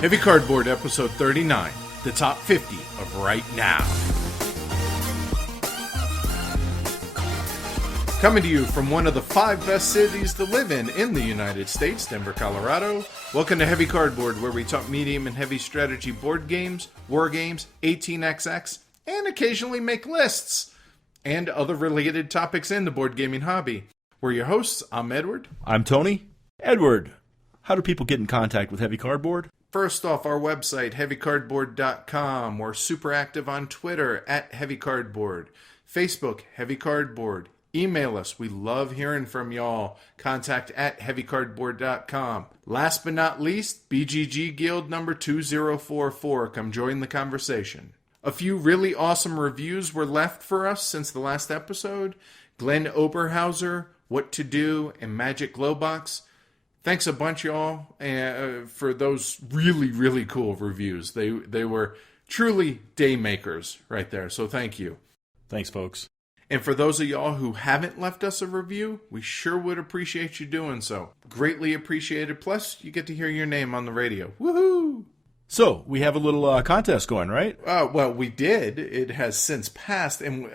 Heavy Cardboard, episode 39, the top 50 of right now. Coming to you from one of the 5 best cities to live in the United States, Denver, Colorado. Welcome to Heavy Cardboard, where we talk medium and heavy strategy board games, war games, 18xx, and occasionally make lists, and other related topics in the board gaming hobby. We're your hosts. I'm Edward. I'm Tony. Edward, how do people get in contact with Heavy Cardboard? First off, our website, heavycardboard.com. We're super active on Twitter, at Heavy Cardboard. Facebook, Heavy Cardboard. Email us. We love hearing from y'all. Contact at heavycardboard.com. Last but not least, BGG Guild number 2044. Come join the conversation. A few really awesome reviews were left for us since the last episode. Glenn Oberhauser, What to Do, and Magic Glowbox. Thanks a bunch, y'all, for those really, really cool reviews. They were truly day makers right there, so thank you. Thanks, folks. And for those of y'all who haven't left us a review, we sure would appreciate you doing so. Greatly appreciated. Plus, you get to hear your name on the radio. Woohoo! So, we have a little contest going, right? Well, we did. It has since passed. And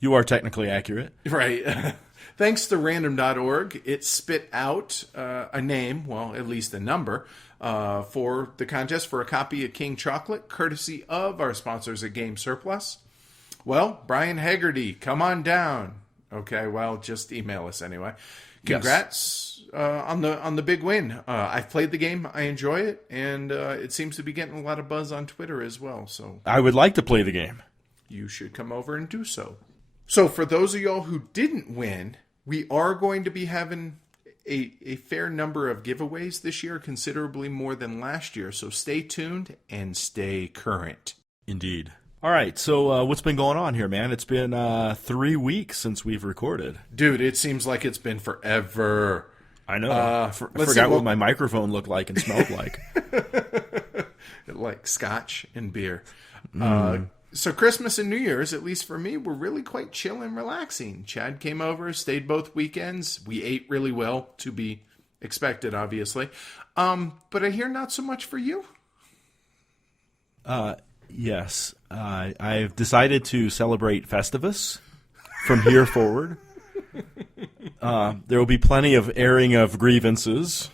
you are technically accurate. Right. Thanks to random.org, it spit out a name, well, at least a number, for the contest for a copy of King Chocolate, courtesy of our sponsors at Game Surplus. Well, Brian Haggerty, come on down. Okay, well, just email us anyway. Congrats on the big win. I've played the game, I enjoy it, and it seems to be getting a lot of buzz on Twitter as well. So I would like to play the game. You should come over and do so. So for those of y'all who didn't win, we are going to be having a fair number of giveaways this year, considerably more than last year. So stay tuned and stay current. Indeed. All right, so what's been going on here, man? It's been 3 weeks since we've recorded. Dude, it seems like it's been forever. I know. I forgot what my microphone looked like and smelled like. Like scotch and beer. So Christmas and New Year's, at least for me, were really quite chill and relaxing. Chad came over, stayed both weekends. We ate really well, to be expected, obviously. But I hear not so much for you. Yes. I've decided to celebrate Festivus from here forward. There will be plenty of airing of grievances.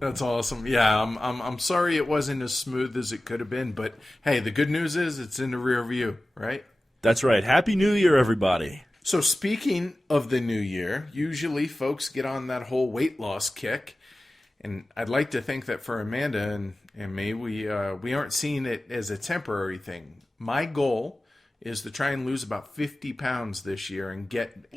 That's awesome. Yeah, I'm sorry it wasn't as smooth as it could have been, but hey, the good news is it's in the rear view, right? That's right. Happy New Year, everybody. So speaking of the new year, usually folks get on that whole weight loss kick, and I'd like to think that for Amanda and me, we aren't seeing it as a temporary thing. My goal is to try and lose about 50 pounds this year and get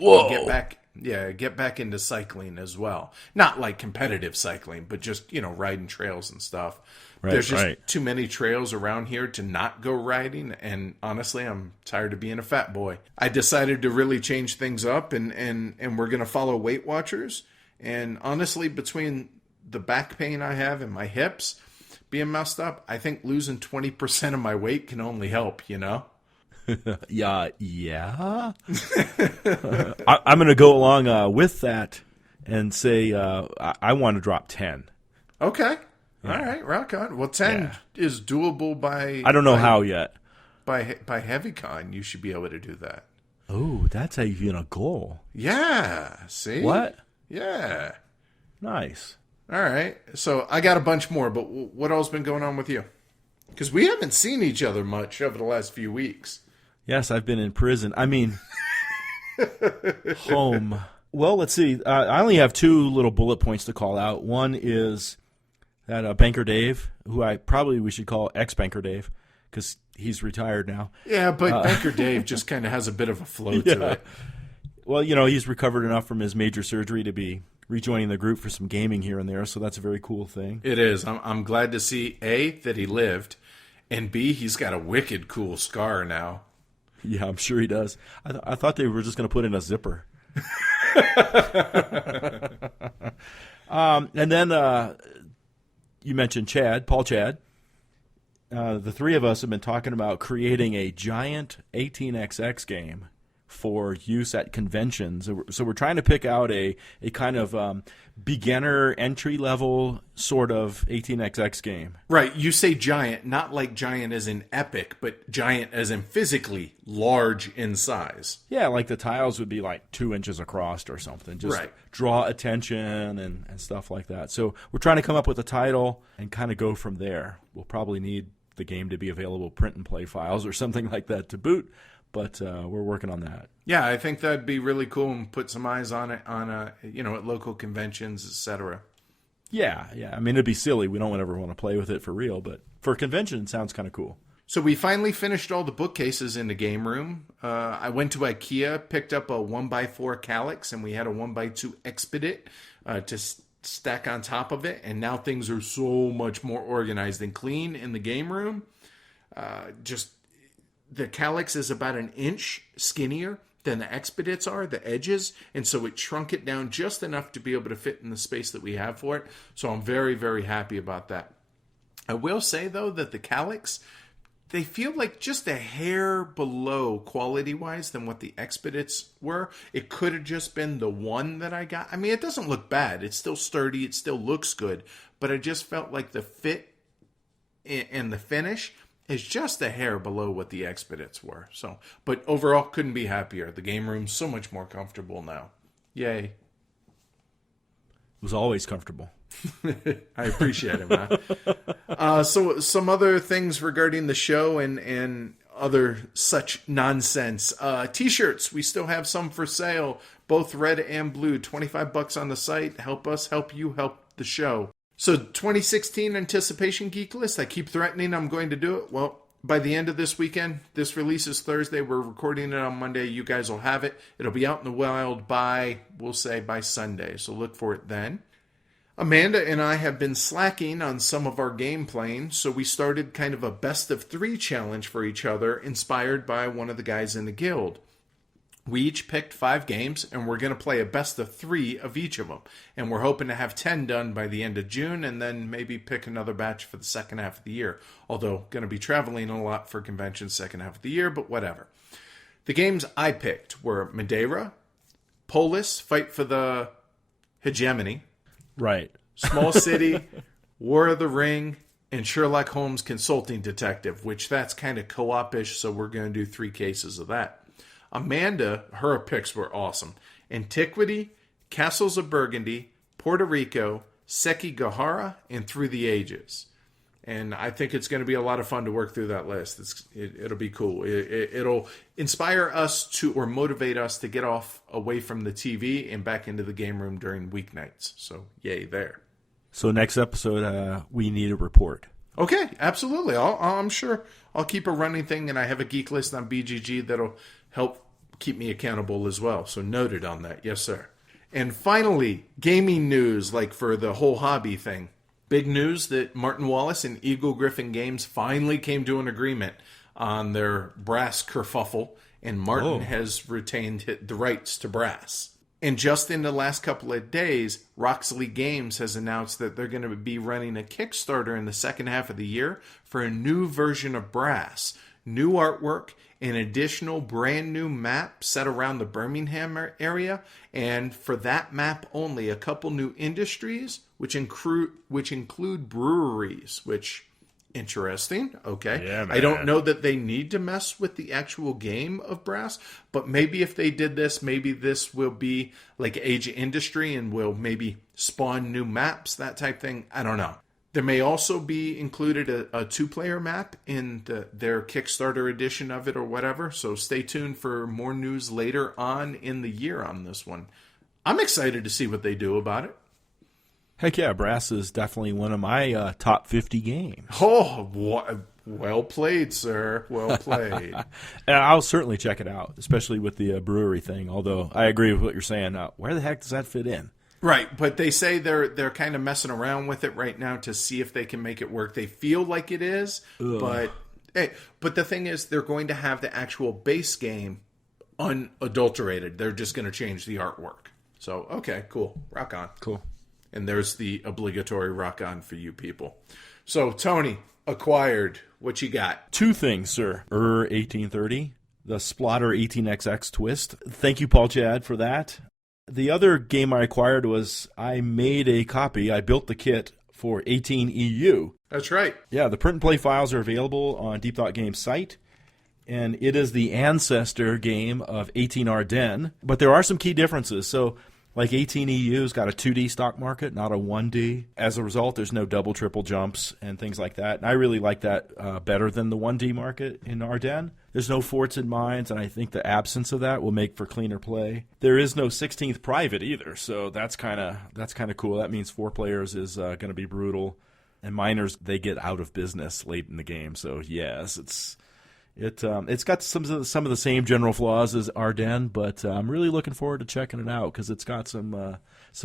back into cycling as well. Not like competitive cycling, but just, riding trails and stuff. Right, There's just too many trails around here to not go riding, and honestly, I'm tired of being a fat boy. I decided to really change things up, and we're going to follow Weight Watchers. And honestly, between the back pain I have and my hips being messed up, I think losing 20% of my weight can only help, Yeah. I'm going to go along with that and say I want to drop 10. Okay. Yeah. All right. Rock on. Well, 10 is doable by... I don't know how yet. By HeavyCon, you should be able to do that. Oh, that's even a goal. Yeah. See? What? Yeah. Nice. All right. So I got a bunch more, but what else been going on with you? Because we haven't seen each other much over the last few weeks. Yes, I've been in prison. I mean, home. Well, let's see. I only have 2 little bullet points to call out. One is that Banker Dave, who we should call ex-Banker Dave, because he's retired now. Yeah, but Banker Dave just kind of has a bit of a flow to it. Well, he's recovered enough from his major surgery to be rejoining the group for some gaming here and there, so that's a very cool thing. It is. I'm glad to see, A, that he lived, and B, he's got a wicked cool scar now. Yeah, I'm sure he does. I thought they were just going to put in a zipper. And then you mentioned Paul Chad. The 3 of us have been talking about creating a giant 18xx game for use at conventions. So we're trying to pick out a kind of beginner entry level sort of 18xx game. Right. You say giant, not like giant as in epic, but giant as in physically large in size. Yeah, like the tiles would be like 2 inches across or something. Just right. Draw attention and stuff like that. So we're trying to come up with a title and kind of go from there. We'll probably need the game to be available print and play files or something like that to boot. But we're working on that. Yeah, I think that'd be really cool and put some eyes on it at local conventions, etc. Yeah. I mean, it'd be silly. We don't ever want to play with it for real, but for a convention, it sounds kind of cool. So we finally finished all the bookcases in the game room. I went to IKEA, picked up a 1x4 Calyx, and we had a 1x2 Expedit to stack on top of it. And now things are so much more organized and clean in the game room. The Calyx is about an inch skinnier than the Expedits are, the edges, and so it shrunk it down just enough to be able to fit in the space that we have for it. So I'm very, very happy about that. I will say, though, that the Calyx, they feel like just a hair below quality-wise than what the Expedits were. It could have just been the one that I got. I mean, it doesn't look bad. It's still sturdy. It still looks good. But I just felt like the fit and the finish is just a hair below what the Expedits were. So, but overall, couldn't be happier. The game room's so much more comfortable now. Yay. It was always comfortable. I appreciate it, man. So some other things regarding the show and other such nonsense. T-shirts, we still have some for sale, both red and blue, $25 on the site. Help us, help you, help the show. So 2016 Anticipation Geek List, I keep threatening I'm going to do it. Well, by the end of this weekend, this releases Thursday. We're recording it on Monday. You guys will have it. It'll be out in the wild by Sunday. So look for it then. Amanda and I have been slacking on some of our game playing, so we started kind of a best of 3 challenge for each other, inspired by one of the guys in the guild. We each picked 5 games, and we're going to play a best of 3 of each of them. And we're hoping to have 10 done by the end of June, and then maybe pick another batch for the second half of the year. Although, going to be traveling a lot for conventions second half of the year, but whatever. The games I picked were Madeira, Polis, Fight for the Hegemony, right, Small City, War of the Ring, and Sherlock Holmes Consulting Detective, which that's kind of co-op-ish, so we're going to do 3 cases of that. Amanda, her picks were awesome. Antiquity, Castles of Burgundy, Puerto Rico, Sekigahara, and Through the Ages. And I think it's going to be a lot of fun to work through that list. It'll be cool. It'll inspire us to, or motivate us to get off away from the TV and back into the game room during weeknights. So, yay there. So next episode, we need a report. Okay, absolutely. I'm sure I'll keep a running thing, and I have a geek list on BGG that'll help keep me accountable as well. So noted on that. Yes, sir. And finally, gaming news, like for the whole hobby thing. Big news that Martin Wallace and Eagle Griffin Games finally came to an agreement on their brass kerfuffle, and Martin has retained the rights to brass. And just in the last couple of days, Roxley Games has announced that they're going to be running a Kickstarter in the second half of the year for a new version of brass, new artwork, an additional brand new map set around the Birmingham area, and for that map only, a couple new industries, which include breweries, which, interesting, okay. Yeah, man. I don't know that they need to mess with the actual game of brass, but maybe if they did this, maybe this will be like Age of Industry and will maybe spawn new maps, that type thing. I don't know. There may also be included a 2-player map in their Kickstarter edition of it or whatever. So stay tuned for more news later on in the year on this one. I'm excited to see what they do about it. Heck yeah, brass is definitely one of my top 50 games. Oh, well played, sir. Well played. And I'll certainly check it out, especially with the brewery thing. Although I agree with what you're saying. Where the heck does that fit in? Right, but they say they're kind of messing around with it right now to see if they can make it work. They feel like it is, but the thing is, they're going to have the actual base game unadulterated. They're just going to change the artwork. So, okay, cool. Rock on. Cool. And there's the obligatory rock on for you people. So, Tony, acquired. What you got? 2 things, sir. 1830. the Splotter 18XX Twist. Thank you, Paul Chad, for that. The other game I acquired was I made a copy. I built the kit for 18EU. That's right. Yeah, the print and play files are available on Deep Thought Games site, and it is the ancestor game of 18 Ardennes, but there are some key differences. So, like 18EU's got a 2D stock market, not a 1D. As a result, there's no double, triple jumps and things like that. And I really like that better than the 1D market in Ardennes. There's no forts and mines, and I think the absence of that will make for cleaner play. There is no 16th private either, so that's kind of cool. That means 4 players is going to be brutal, and miners, they get out of business late in the game. So yes, it's got some of the same general flaws as Ardennes, but I'm really looking forward to checking it out because it's got some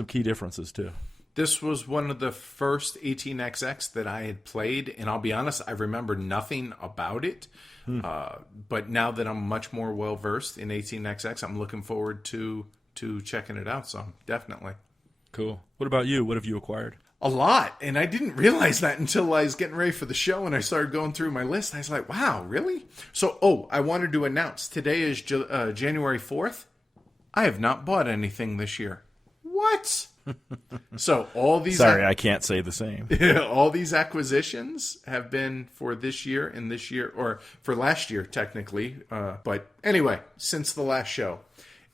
key differences too. This was one of the first 18XX that I had played, and I'll be honest, I remember nothing about it. But now that I'm much more well versed in 18XX, I'm looking forward to checking it out. So definitely. Cool. What about you? What have you acquired? A lot, and I didn't realize that until I was getting ready for the show, and I started going through my list. I was like, "Wow, really?" So, I wanted to announce today is January 4th. I have not bought anything this year. What? So all these. Sorry, I can't say the same. All these acquisitions have been for this year and this year, or for last year technically. But anyway, since the last show.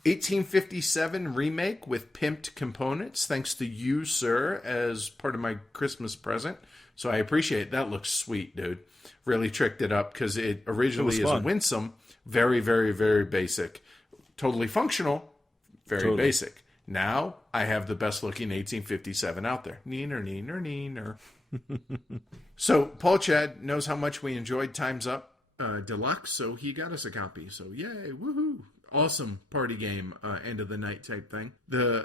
1857 remake with pimped components, thanks to you, sir, as part of my Christmas present. So I appreciate it. That looks sweet, dude. Really tricked it up because it originally is a Winsome. Very, very, very basic. Totally functional. Very basic. Now I have the best looking 1857 out there. Neener. So Paul Chad knows how much we enjoyed Time's Up Deluxe, so he got us a copy. So yay, woohoo. Awesome party game, end of the night type thing.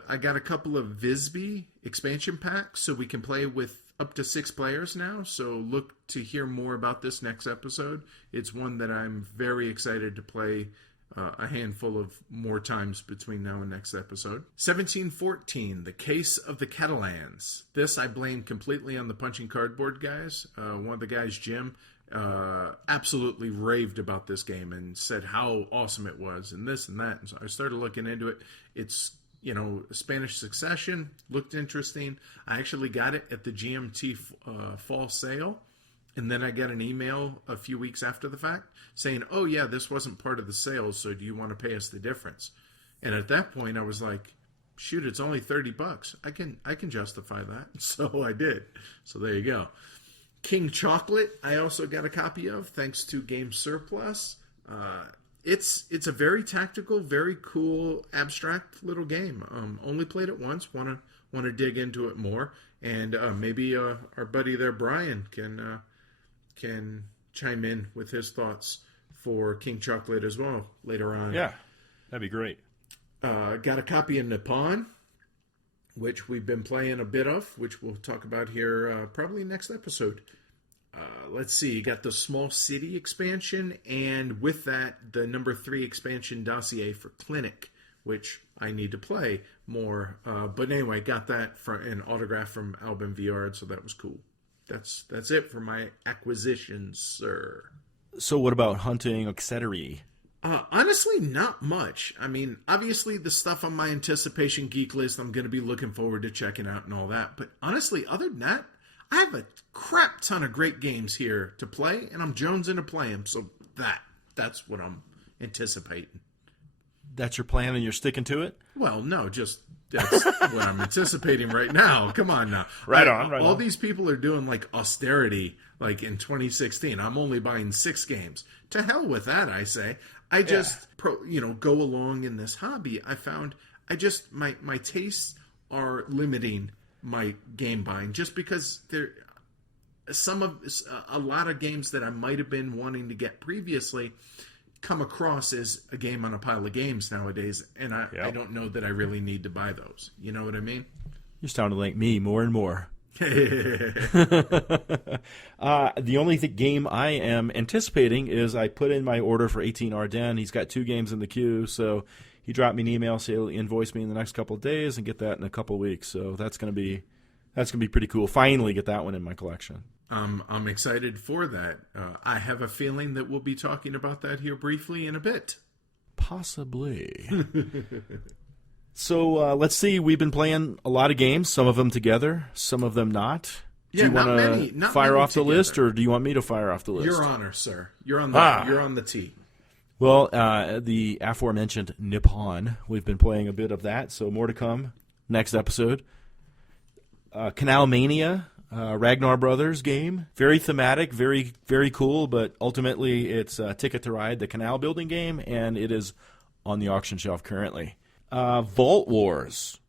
I got a couple of Visby expansion packs, so we can play with up to 6 players now. So look to hear more about this next episode. It's one that I'm very excited to play a handful of more times between now and next episode. 1714, The Case of the Catalans. This I blame completely on the Punching Cardboard guys. One of the guys, Jim, absolutely raved about this game and said how awesome it was and this and that. And so I started looking into it. It's, Spanish Succession, looked interesting. I actually got it at the GMT fall sale. And then I got an email a few weeks after the fact saying, oh yeah, this wasn't part of the sale, so do you want to pay us the difference? And at that point I was like, shoot, it's only $30. I can justify that. So I did. So there you go. King Chocolate, I also got a copy of, thanks to Game Surplus. It's a very tactical, very cool, abstract little game. Only played it once. Want to dig into it more, and maybe our buddy there, Brian, can chime in with his thoughts for King Chocolate as well later on. Yeah, that'd be great. Got a copy of Nippon, which we've been playing a bit of, which we'll talk about here probably next episode. Let's see, you got the Small City expansion, and with that, the number 3 expansion dossier for Clinic, which I need to play more. But anyway, got that an autograph from Alban Viard, so that was cool. That's it for my acquisitions, sir. So what about hunting, etc.? Honestly, not much. I mean, obviously the stuff on my anticipation geek list, I'm going to be looking forward to checking out and all that. But honestly, other than that, I have a crap ton of great games here to play, and I'm jonesing to play them. So that's what I'm anticipating. That's your plan, and you're sticking to it? Well, no, just that's what I'm anticipating right now. Come on now. Right on. All these people are doing like austerity, like in 2016. I'm only buying 6 games. To hell with that, I say. I just go along in this hobby. I found my tastes are limiting my game buying just because there a lot of games that I might have been wanting to get previously come across as a game on a pile of games nowadays, and I don't know that I really need to buy those. You know what I mean? You're sounding like me more and more. The only game I am anticipating is I put in my order for 18 Ardennes. He's got 2 games in the queue, so he dropped me an email, say he'll invoice me in the next couple of days and get that in a couple of weeks. So that's gonna be pretty cool. Finally get that one in my collection. I'm excited for that. I have a feeling that we'll be talking about that here briefly in a bit. Possibly. So let's see. We've been playing a lot of games, some of them together, some of them not. Do you want to fire off the list, or do you want me to fire off the list? Your honor, sir. You're on the tee. Well, the aforementioned Nippon, we've been playing a bit of that, so more to come next episode. Canal Mania, Ragnar Brothers game. Very thematic, very, very cool, but ultimately it's Ticket to Ride, the canal building game, and it is on the auction shelf currently. Vault Wars.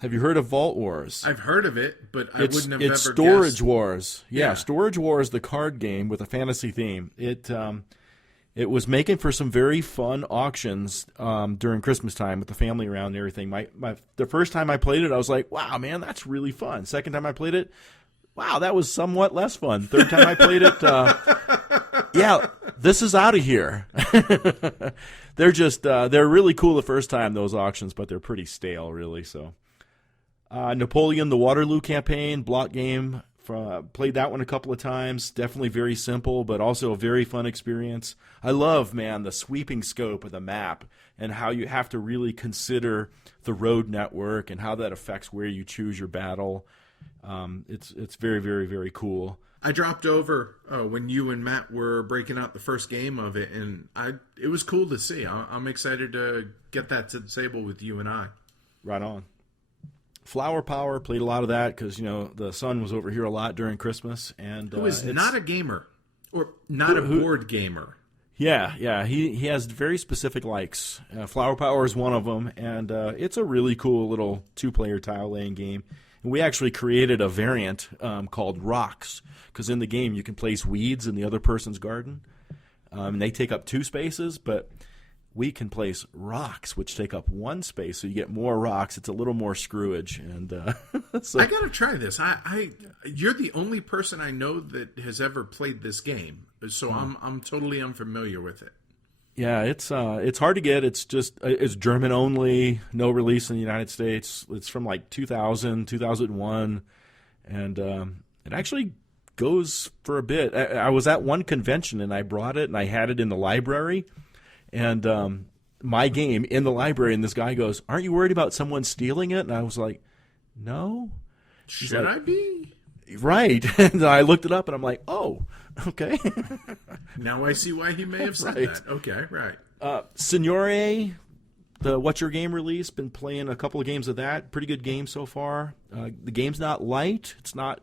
Have you heard of Vault Wars? I've heard of it, but I wouldn't have ever guessed. It's Storage Wars. Yeah, Storage Wars, the card game with a fantasy theme. It was making for some very fun auctions during Christmas time with the family around and everything. The first time I played it, I was like, wow, man, that's really fun. Second time I played it, wow, that was somewhat less fun. Third time I played it, yeah, this is out of here. They're really cool the first time, those auctions, but they're pretty stale, really. So, Napoleon, the Waterloo campaign, block game. Played that one a couple of times. Definitely very simple, but also a very fun experience. I love, man, the sweeping scope of the map and how you have to really consider the road network and how that affects where you choose your battle. It's very, very, very cool. I dropped over when you and Matt were breaking out the first game of it, and it was cool to see. I'm excited to get that to the table with you and I. Right on. Flower Power, played a lot of that because, the son was over here a lot during Christmas. And who is not a gamer, or not a board gamer. Yeah, he has very specific likes. Flower Power is one of them, and it's a really cool little two-player tile-laying game. And we actually created a variant called Rocks, because in the game you can place weeds in the other person's garden, and they take up 2 spaces, but we can place rocks, which take up 1 space, so you get more rocks. It's a little more screwage, and so. I gotta try this. You're the only person I know that has ever played this game, so I'm totally unfamiliar with it. Yeah, it's hard to get. It's German only, no release in the United States. It's from like 2000, 2001, and it actually goes for a bit. I was at one convention and I brought it and I had it in the library. And my game in the library, and this guy goes, "Aren't you worried about someone stealing it?" And I was like, "No." Should I be? Right. And I looked it up, and I'm like, "Oh, okay." Now I see why he may have said that. Okay, right. Signore, the What's Your Game release, been playing a couple of games of that. Pretty good game so far. The game's not light. It's not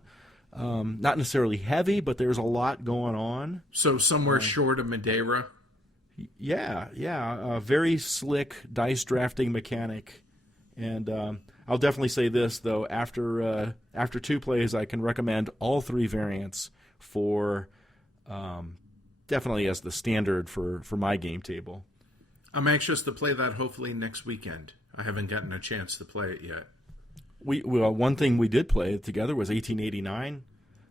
necessarily heavy, but there's a lot going on. So somewhere short of Madeira. Yeah, a very slick dice drafting mechanic, and I'll definitely say this though: after 2 plays, I can recommend all 3 variants for definitely as the standard for my game table. I'm anxious to play that hopefully next weekend. I haven't gotten a chance to play it yet. One thing we did play together was 1889.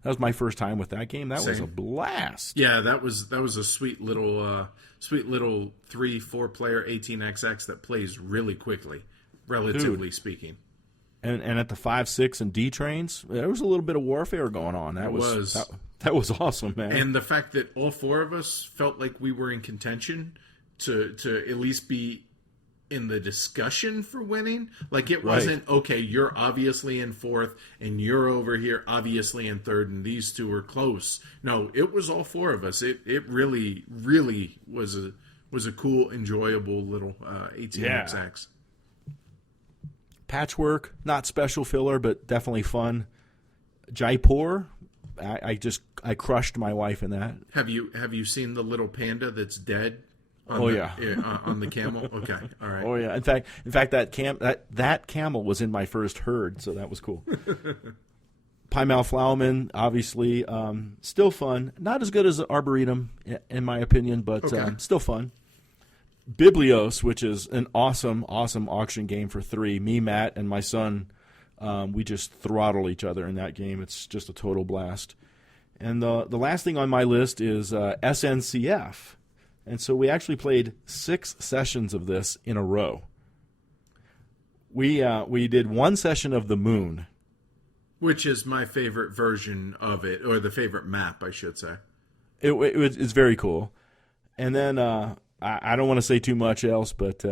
That was my first time with that game. That was a blast. Yeah, that was a sweet little 3-4 player 18xx that plays really quickly, relatively speaking. And at the 5, 6, and D trains, there was a little bit of warfare going on. That was awesome, man. And the fact that all 4 of us felt like we were in contention to at least be in the discussion for winning. Like it wasn't, okay, you're obviously in 4th and you're over here obviously in 3rd and these 2 are close. No, it was all 4 of us. It really, really was a cool, enjoyable little 18xx. Patchwork, not special filler, but definitely fun. Jaipur, I crushed my wife in that. Have you seen the little panda that's dead? On the camel. Okay, all right. Oh yeah. In fact, that camel was in my first herd, so that was cool. Pie Mal Flauman, obviously, still fun. Not as good as Arboretum, in my opinion, but still fun. Biblios, which is an awesome, awesome auction game for 3. Me, Matt, and my son, we just throttle each other in that game. It's just a total blast. And the last thing on my list is SNCF. And so we actually played 6 sessions of this in a row. We did 1 session of the Moon, Which is my favorite version of it, or the favorite map, I should say. It's very cool. And then I don't want to say too much else, but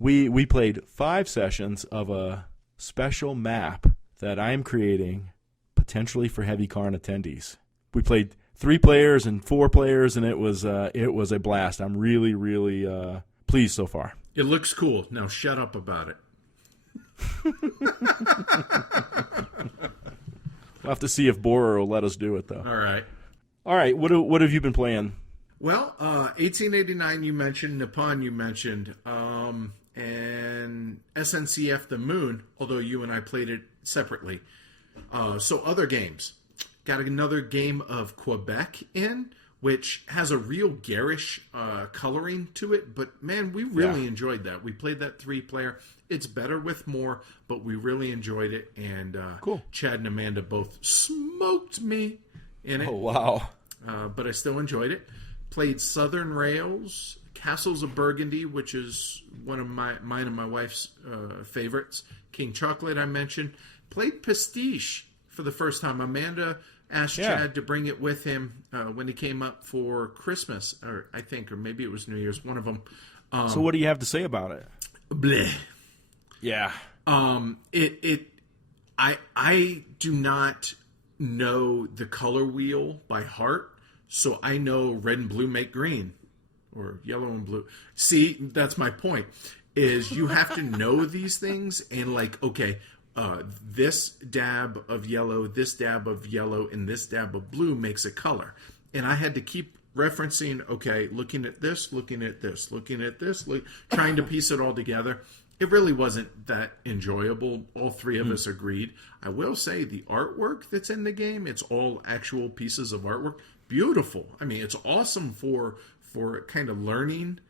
we played 5 sessions of a special map that I'm creating potentially for Heavy Karn attendees. We played 3 players and 4 players, and it was a blast. I'm really, really pleased so far. It looks cool. Now shut up about it. We'll have to see if Borer will let us do it, though. All right. What have you been playing? Well, 1889 you mentioned, Nippon you mentioned, and SNCF The Moon, although you and I played it separately. So other games. Got another game of Quebec in, which has a real garish coloring to it, but man, we really enjoyed that. We played that 3-player. It's better with more, but we really enjoyed it, and cool. Chad and Amanda both smoked me in it. Oh, wow. But I still enjoyed it. Played Southern Rails, Castles of Burgundy, which is one of mine and my wife's favorites. King Chocolate, I mentioned. Played Pastiche for the first time. Amanda asked Chad to bring it with him when he came up for Christmas, or maybe it was New Year's, one of them. So what do you have to say about it? Bleh. Yeah. I do not know the color wheel by heart, so I know red and blue make green, or yellow and blue. See, that's my point, is you have to know these things, and this dab of yellow, and this dab of blue makes a color. And I had to keep referencing, looking at this, trying to piece it all together. It really wasn't that enjoyable. All 3 of us agreed. I will say the artwork that's in the game, it's all actual pieces of artwork. Beautiful. I mean, it's awesome for kind of learning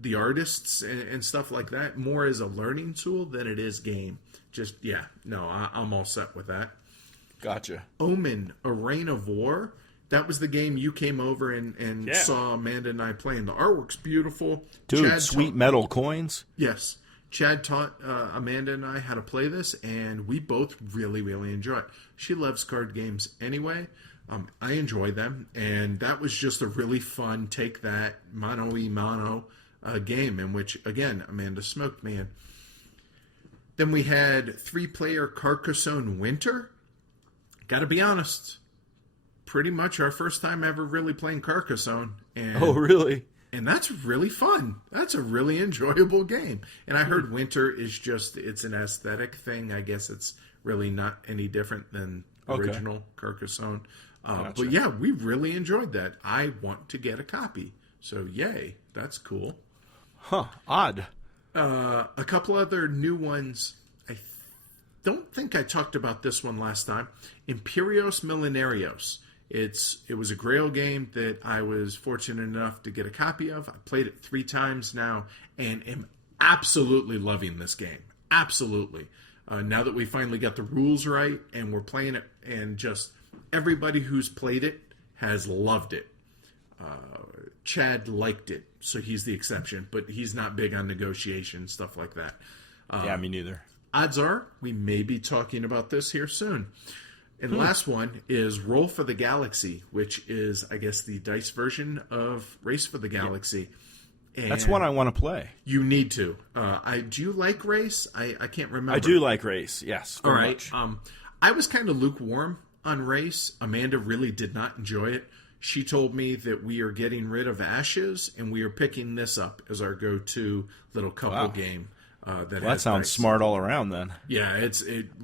the artists and stuff like that, more as a learning tool than it is game. I'm all set with that. Gotcha. Omen, A Reign of War. That was the game you came over and saw Amanda and I playing. The artwork's beautiful. Dude, Chad sweet metal coins. Yes. Chad taught Amanda and I how to play this, and we both really, really enjoy it. She loves card games anyway. I enjoy them, and that was just a really fun take that mano-y-mano game in which, again, Amanda smoked me in. Then we had 3-player Carcassonne Winter. Gotta be honest, pretty much our first time ever really playing Carcassonne. Oh, really? And that's really fun. That's a really enjoyable game. And I heard Winter is it's an aesthetic thing. I guess it's really not any different than original Carcassonne. Gotcha. But yeah, we really enjoyed that. I want to get a copy. So yay, that's cool. Huh, odd. A couple other new ones. I don't think I talked about this one last time. Imperios Millenarios. It was a Grail game that I was fortunate enough to get a copy of. I played it 3 times now and am absolutely loving this game. Absolutely. Now that we finally got the rules right and we're playing it, and just everybody who's played it has loved it. Chad liked it, so he's the exception, but he's not big on negotiation, stuff like that. Yeah, me neither. Odds are we may be talking about this here soon. And last one is Roll for the Galaxy, which is, I guess, the dice version of Race for the Galaxy. And that's one I want to play. You need to. Do you like Race? I can't remember. I do like Race, yes. All right. I was kind of lukewarm on Race. Amanda really did not enjoy it. She told me that we are getting rid of Ashes, and we are picking this up as our go-to little couple game. That sounds dice. Smart all around then. Yeah,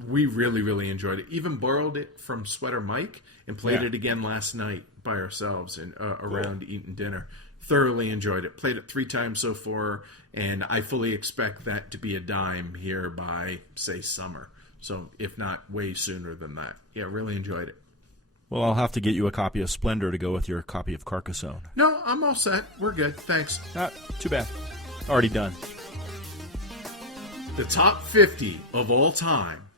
we really, really enjoyed it. Even borrowed it from Sweater Mike and played it again last night by ourselves and around eating dinner. Thoroughly enjoyed it. Played it 3 times so far, and I fully expect that to be a dime here by, say, summer. So, if not way sooner than that. Yeah, really enjoyed it. Well, I'll have to get you a copy of Splendor to go with your copy of Carcassonne. No, I'm all set. We're good. Thanks. Not too bad. Already done. The top 50 of all time,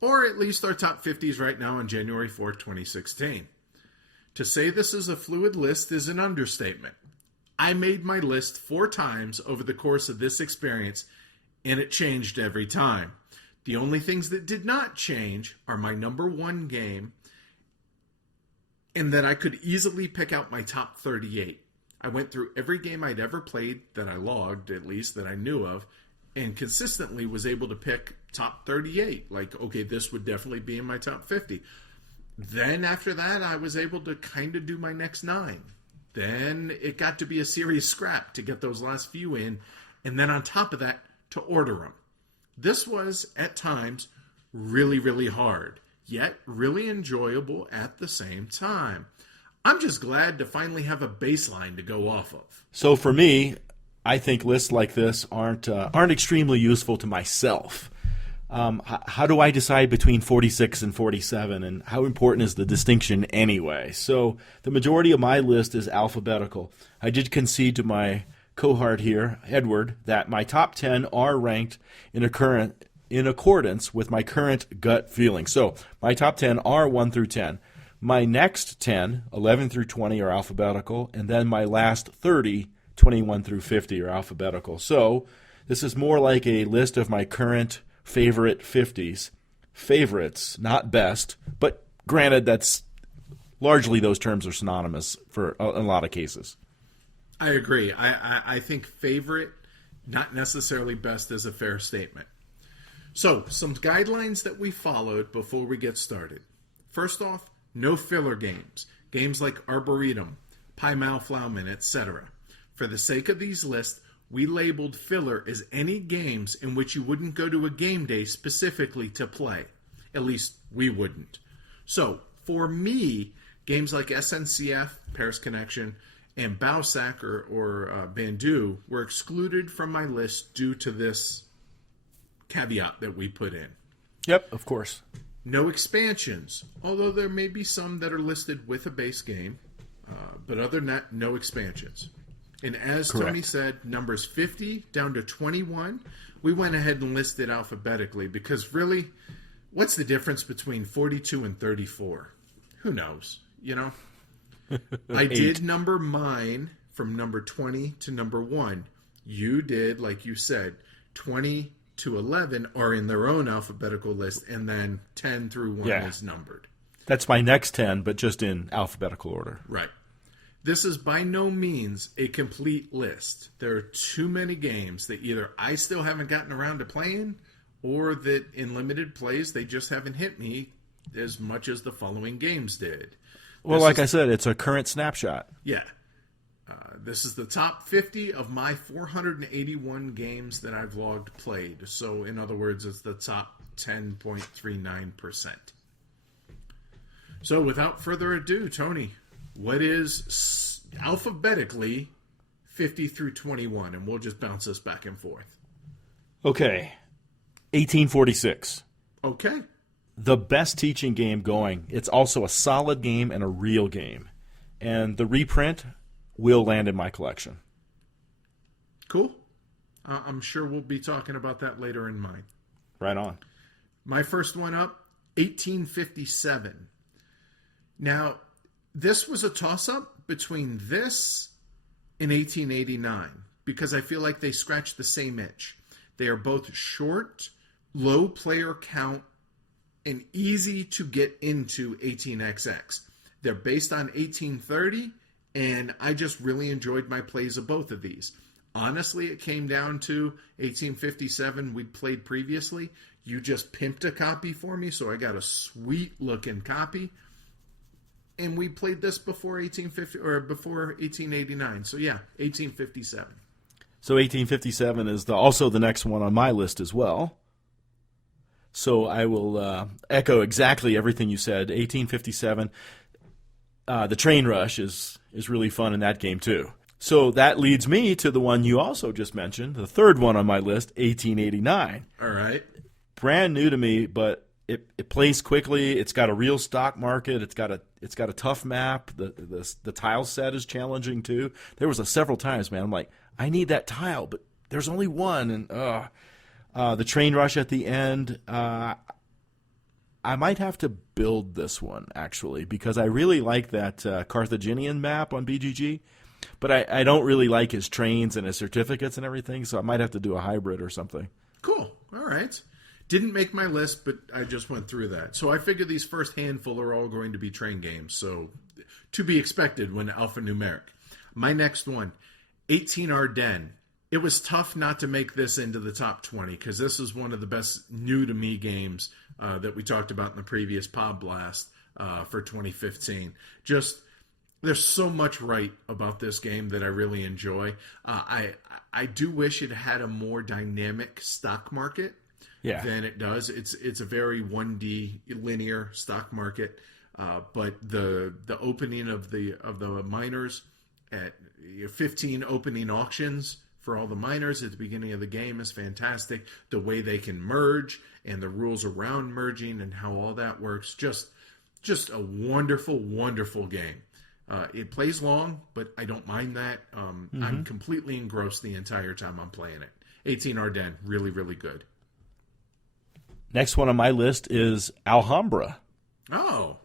or at least our top 50s right now on January 4th, 2016. To say this is a fluid list is an understatement. I made my list 4 times over the course of this experience, and it changed every time. The only things that did not change are my number one game, and that I could easily pick out my top 38. I went through every game I'd ever played that I logged, at least that I knew of, and consistently was able to pick top 38. Like, okay, this would definitely be in my top 50. Then after that, I was able to kind of do my next 9. Then it got to be a serious scrap to get those last few in, and then on top of that, to order them. This was, at times, really, really hard, yet really enjoyable at the same time. I'm just glad to finally have a baseline to go off of. So for me, I think lists like this aren't extremely useful to myself. How do I decide between 46 and 47, and how important is the distinction anyway? So the majority of my list is alphabetical. I did concede to my cohort here, Edward, that my top 10 are ranked in accordance with my current gut feeling. So my top 10 are 1 through 10. My next 10, 11 through 20, are alphabetical, and then my last 30, 21 through 50, are alphabetical. So this is more like a list of my current favorite 50s. Favorites, not best, but granted, that's largely those terms are synonymous for a lot of cases. I agree. I think favorite, not necessarily best, is a fair statement. So, some guidelines that we followed before we get started. First off, no filler games. Games like Arboretum, Pi Mal Flauman, etc. For the sake of these lists, we labeled filler as any games in which you wouldn't go to a game day specifically to play. At least, we wouldn't. So, for me, games like SNCF, Paris Connection, and Bowsack or Bandu were excluded from my list due to this caveat that we put in. Yep, of course. No expansions, although there may be some that are listed with a base game, but other than that, no expansions. And as Correct. Tony said, numbers 50 down to 21, we went ahead and listed alphabetically because really, what's the difference between 42 and 34? Who knows, you know? I did number mine from number 20 to number 1. You did, like you said, 20 to 11 are in their own alphabetical list, and then 10 through 1 is numbered. That's my next 10, but just in alphabetical order. Right. This is by no means a complete list. There are too many games that either I still haven't gotten around to playing, or that in limited plays they just haven't hit me as much as the following games did. Well, like I said, it's a current snapshot. Yeah. This is the top 50 of my 481 games that I've logged played. So, in other words, it's the top 10.39%. So, without further ado, Tony, what is alphabetically 50 through 21? And we'll just bounce this back and forth. Okay. 1846. Okay. The best teaching game going. It's also a solid game and a real game. And the reprint will land in my collection. Cool. I'm sure we'll be talking about that later in mine. Right on. My first one up, 1857. Now, this was a toss-up between this and 1889 because I feel like they scratch the same itch. They are both short, low player count, and easy to get into 18XX. They're based on 1830, and I just really enjoyed my plays of both of these. Honestly, it came down to 1857 we'd played previously. You just pimped a copy for me, so I got a sweet-looking copy. And we played this before 1850 or before 1889. So yeah, 1857. So 1857 is also the next one on my list as well. So I will echo exactly everything you said. 1857. The train rush is really fun in that game too. So that leads me to the one you also just mentioned, the third one on my list, 1889. All right. Brand new to me, but it plays quickly. It's got a real stock market. It's got a tough map. The tile set is challenging too. There was several times, man, I'm like, I need that tile, but there's only one. And the train rush at the end, I might have to build this one, actually, because I really like that Carthaginian map on BGG, but I don't really like his trains and his certificates and everything, so I might have to do a hybrid or something. Cool. All right. Didn't make my list, but I just went through that. So I figure these first handful are all going to be train games. So to be expected when alphanumeric. My next one, 18 Ardennes. It was tough not to make this into the top 20 because this is one of the best new to me games that we talked about in the previous Pod Blast for 2015. Just there's so much right about this game that I really enjoy. I do wish it had a more dynamic stock market than it does. It's a very 1D linear stock market, but the opening of the miners at 15 opening auctions for all the miners at the beginning of the game is fantastic. The way they can merge and the rules around merging and how all that works, just a wonderful, wonderful game. It plays long, but I don't mind that. I'm completely engrossed the entire time I'm playing it. 18 Ardennes, really, really good. Next one on my list is Alhambra. Oh,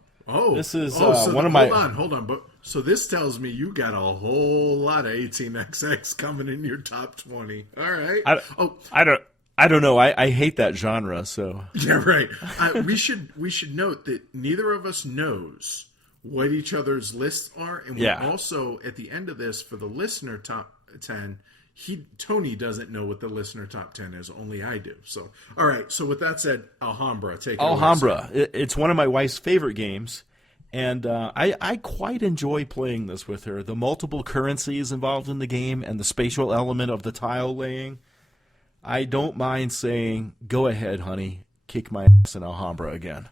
this is so one of my. Hold on. But so this tells me you got a whole lot of 18XX coming in your top 20. All right. I don't know. I hate that genre. So yeah, right. We should note that neither of us knows what each other's lists are, and we also at the end of this for the listener top 10. Tony doesn't know what the listener top 10 is. Only I do. So, all right. So with that said, Alhambra, take it Alhambra. It's one of my wife's favorite games, and I quite enjoy playing this with her. The multiple currencies involved in the game and the spatial element of the tile laying. I don't mind saying, go ahead, honey, kick my ass in Alhambra again.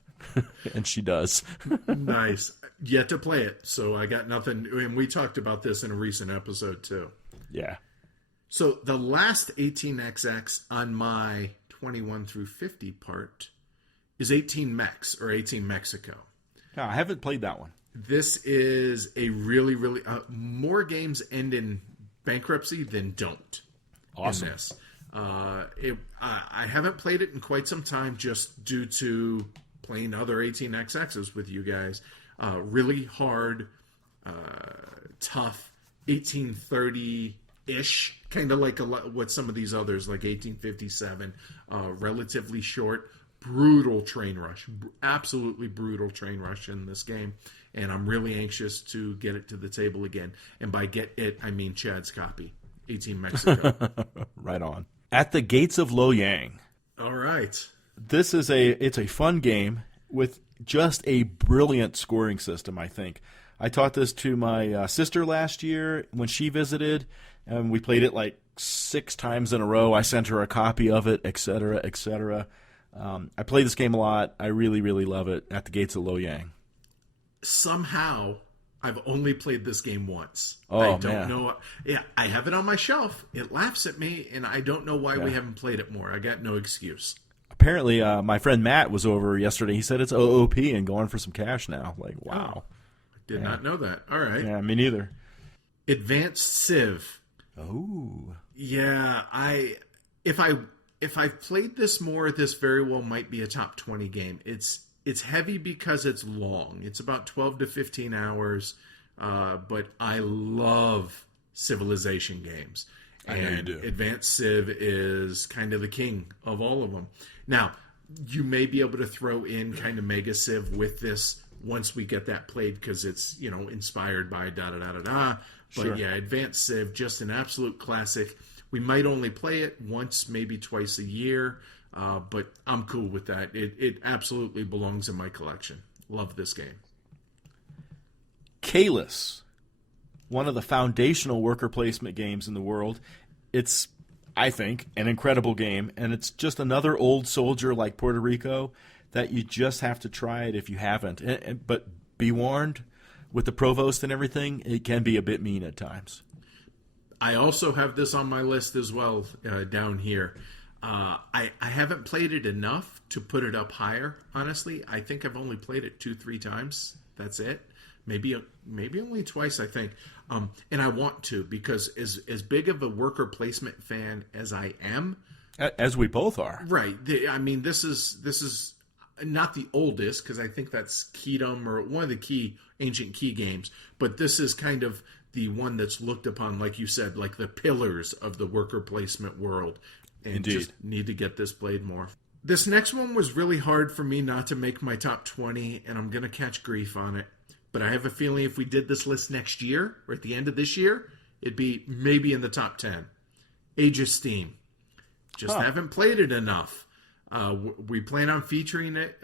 And she does. Nice. Yet to play it, so I got nothing. And we talked about this in a recent episode, too. Yeah. So the last 18XX on my 21 through 50 part is 18 Mex or 18 Mexico. No, I haven't played that one. This is a really, really more games end in bankruptcy than don't. Awesome. In this. I haven't played it in quite some time just due to playing other 18XXs with you guys. Really hard, tough 1830-ish. Kind of like what some of these others, like 1857, relatively short, brutal train rush. Absolutely brutal train rush in this game. And I'm really anxious to get it to the table again. And by get it, I mean Chad's copy, 18 Mexico. Right on. At the Gates of Loyang. All right. It's a fun game with just a brilliant scoring system, I think. I taught this to my sister last year when she visited, and we played it like 6 times in a row. I sent her a copy of it, etc., etc. I play this game a lot. I really, really love it. At the Gates of Loyang. Somehow, I've only played this game once. Oh, I don't man. know. Yeah, I have it on my shelf. It laughs at me, and I don't know why we haven't played it more. I got no excuse. Apparently, my friend Matt was over yesterday. He said it's OOP and going for some cash now. Like, wow. Did not know that. All right. Yeah, me neither. Advanced Civ. Oh. Yeah, if I've played this more, this very well might be a top 20 game. It's heavy because it's long. It's about 12 to 15 hours, but I love Civilization games. I know you do. Advanced Civ is kind of the king of all of them. Now, you may be able to throw in kind of Mega Civ with this once we get that played because it's, inspired by da-da-da-da-da. But Sure. yeah, Advanced Civ, just an absolute classic. We might only play it once, maybe twice a year, but I'm cool with that. It absolutely belongs in my collection. Love this game. Caelus, one of the foundational worker placement games in the world. It's, I think, an incredible game, and it's just another old soldier like Puerto Rico that you just have to try it if you haven't. But be warned, with the provost and everything, it can be a bit mean at times. I also have this on my list as well down here. I haven't played it enough to put it up higher, honestly. I think I've only played it 2-3 times. That's it. Maybe only twice, I think. And I want to, because as big of a worker placement fan as I am, As we both are. right? This is not the oldest, because I think that's Keydom or one of the key ancient key games. But this is kind of the one that's looked upon, like you said, like the pillars of the worker placement world. And Indeed. just need to get this played more. This next one was really hard for me not to make my top 20, and I'm going to catch grief on it. But I have a feeling if we did this list next year, or at the end of this year, it'd be maybe in the top 10. Age of Steam. Just haven't played it enough. We plan on featuring it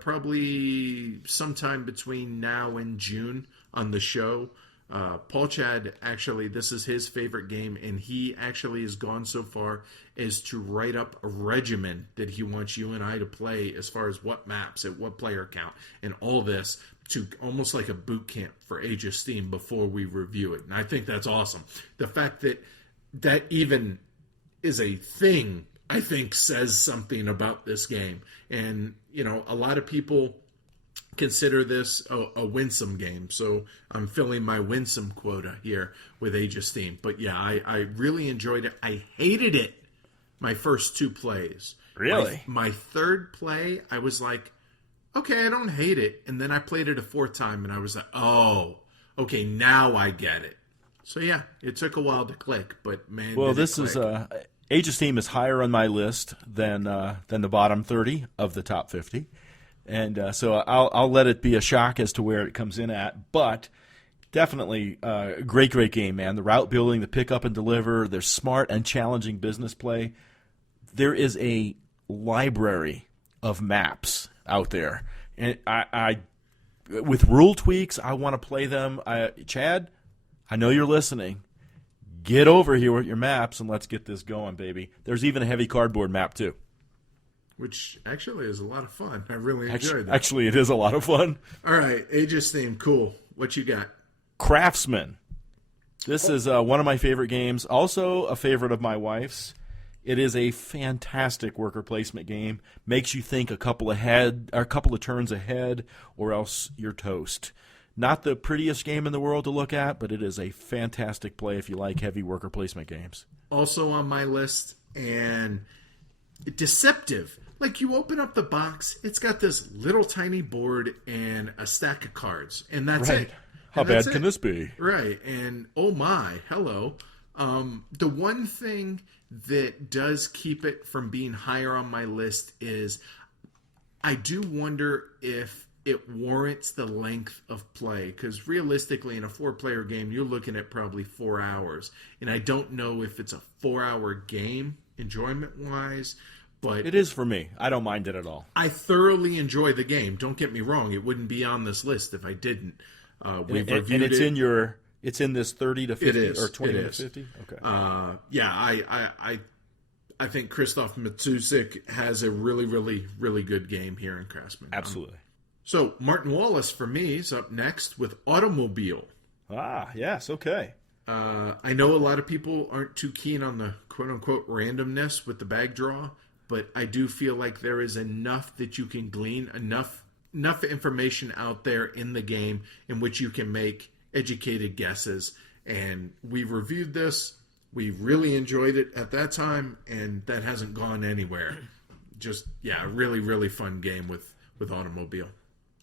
probably sometime between now and June on the show. Paul Chad, actually, this is his favorite game, and he actually has gone so far as to write up a regimen that he wants you and I to play as far as what maps, at what player count, and all this, to almost like a boot camp for Age of Steam before we review it. And I think that's awesome. The fact that that even is a thing, I think, says something about this game. And, you know, a lot of people consider this a winsome game. So I'm filling my winsome quota here with Age of Steam. But yeah, I really enjoyed it. I hated it my first two plays. Really? My third play, I was like, okay, I don't hate it. And then I played it a fourth time and I was like, oh, okay, now I get it. So yeah, it took a while to click, but man, well, did it this click. is Age of Steam is higher on my list than the bottom 30 of the top 50. And so I'll let it be a shock as to where it comes in at. But definitely a great game, man. The route building, the pick up and deliver, there's smart and challenging business play. There is a library of maps out there. And I with rule tweaks, I want to play them. Chad, I know you're listening. Get over here with your maps and let's get this going, baby. There's even a heavy cardboard map, too. Which actually is a lot of fun. I really enjoyed that. Actually, it is a lot of fun. All right, Age of Steam, cool. What you got? Craftsman. This is one of my favorite games. Also a favorite of my wife's. It is a fantastic worker placement game. Makes you think a couple of turns ahead, or else you're toast. Not the prettiest game in the world to look at, but it is a fantastic play if you like heavy worker placement games. Also on my list, and deceptive. Like, you open up the box, it's got this little tiny board and a stack of cards, and that's right. it. How bad can this be? Right, and oh my, hello. The one thing that does keep it from being higher on my list is I do wonder if it warrants the length of play, because realistically in a 4-player game you're looking at probably 4 hours, and I don't know if it's a 4-hour game enjoyment wise, but it is for me. I don't mind it at all. I thoroughly enjoy the game. Don't get me wrong, it wouldn't be on this list if I didn't. We've reviewed and it. It's in this 30 to 50 or 20 to 50. Okay. Yeah, I think Christoph Matusik has a really, really, really good game here in Craftsman. Absolutely. So Martin Wallace for me is up next with Automobile. Ah, yes, okay. I know a lot of people aren't too keen on the quote-unquote randomness with the bag draw, but I do feel like there is enough that you can glean, enough information out there in the game in which you can make educated guesses. And we reviewed this. We really enjoyed it at that time, and that hasn't gone anywhere. Just, yeah, a really, really fun game with Automobile.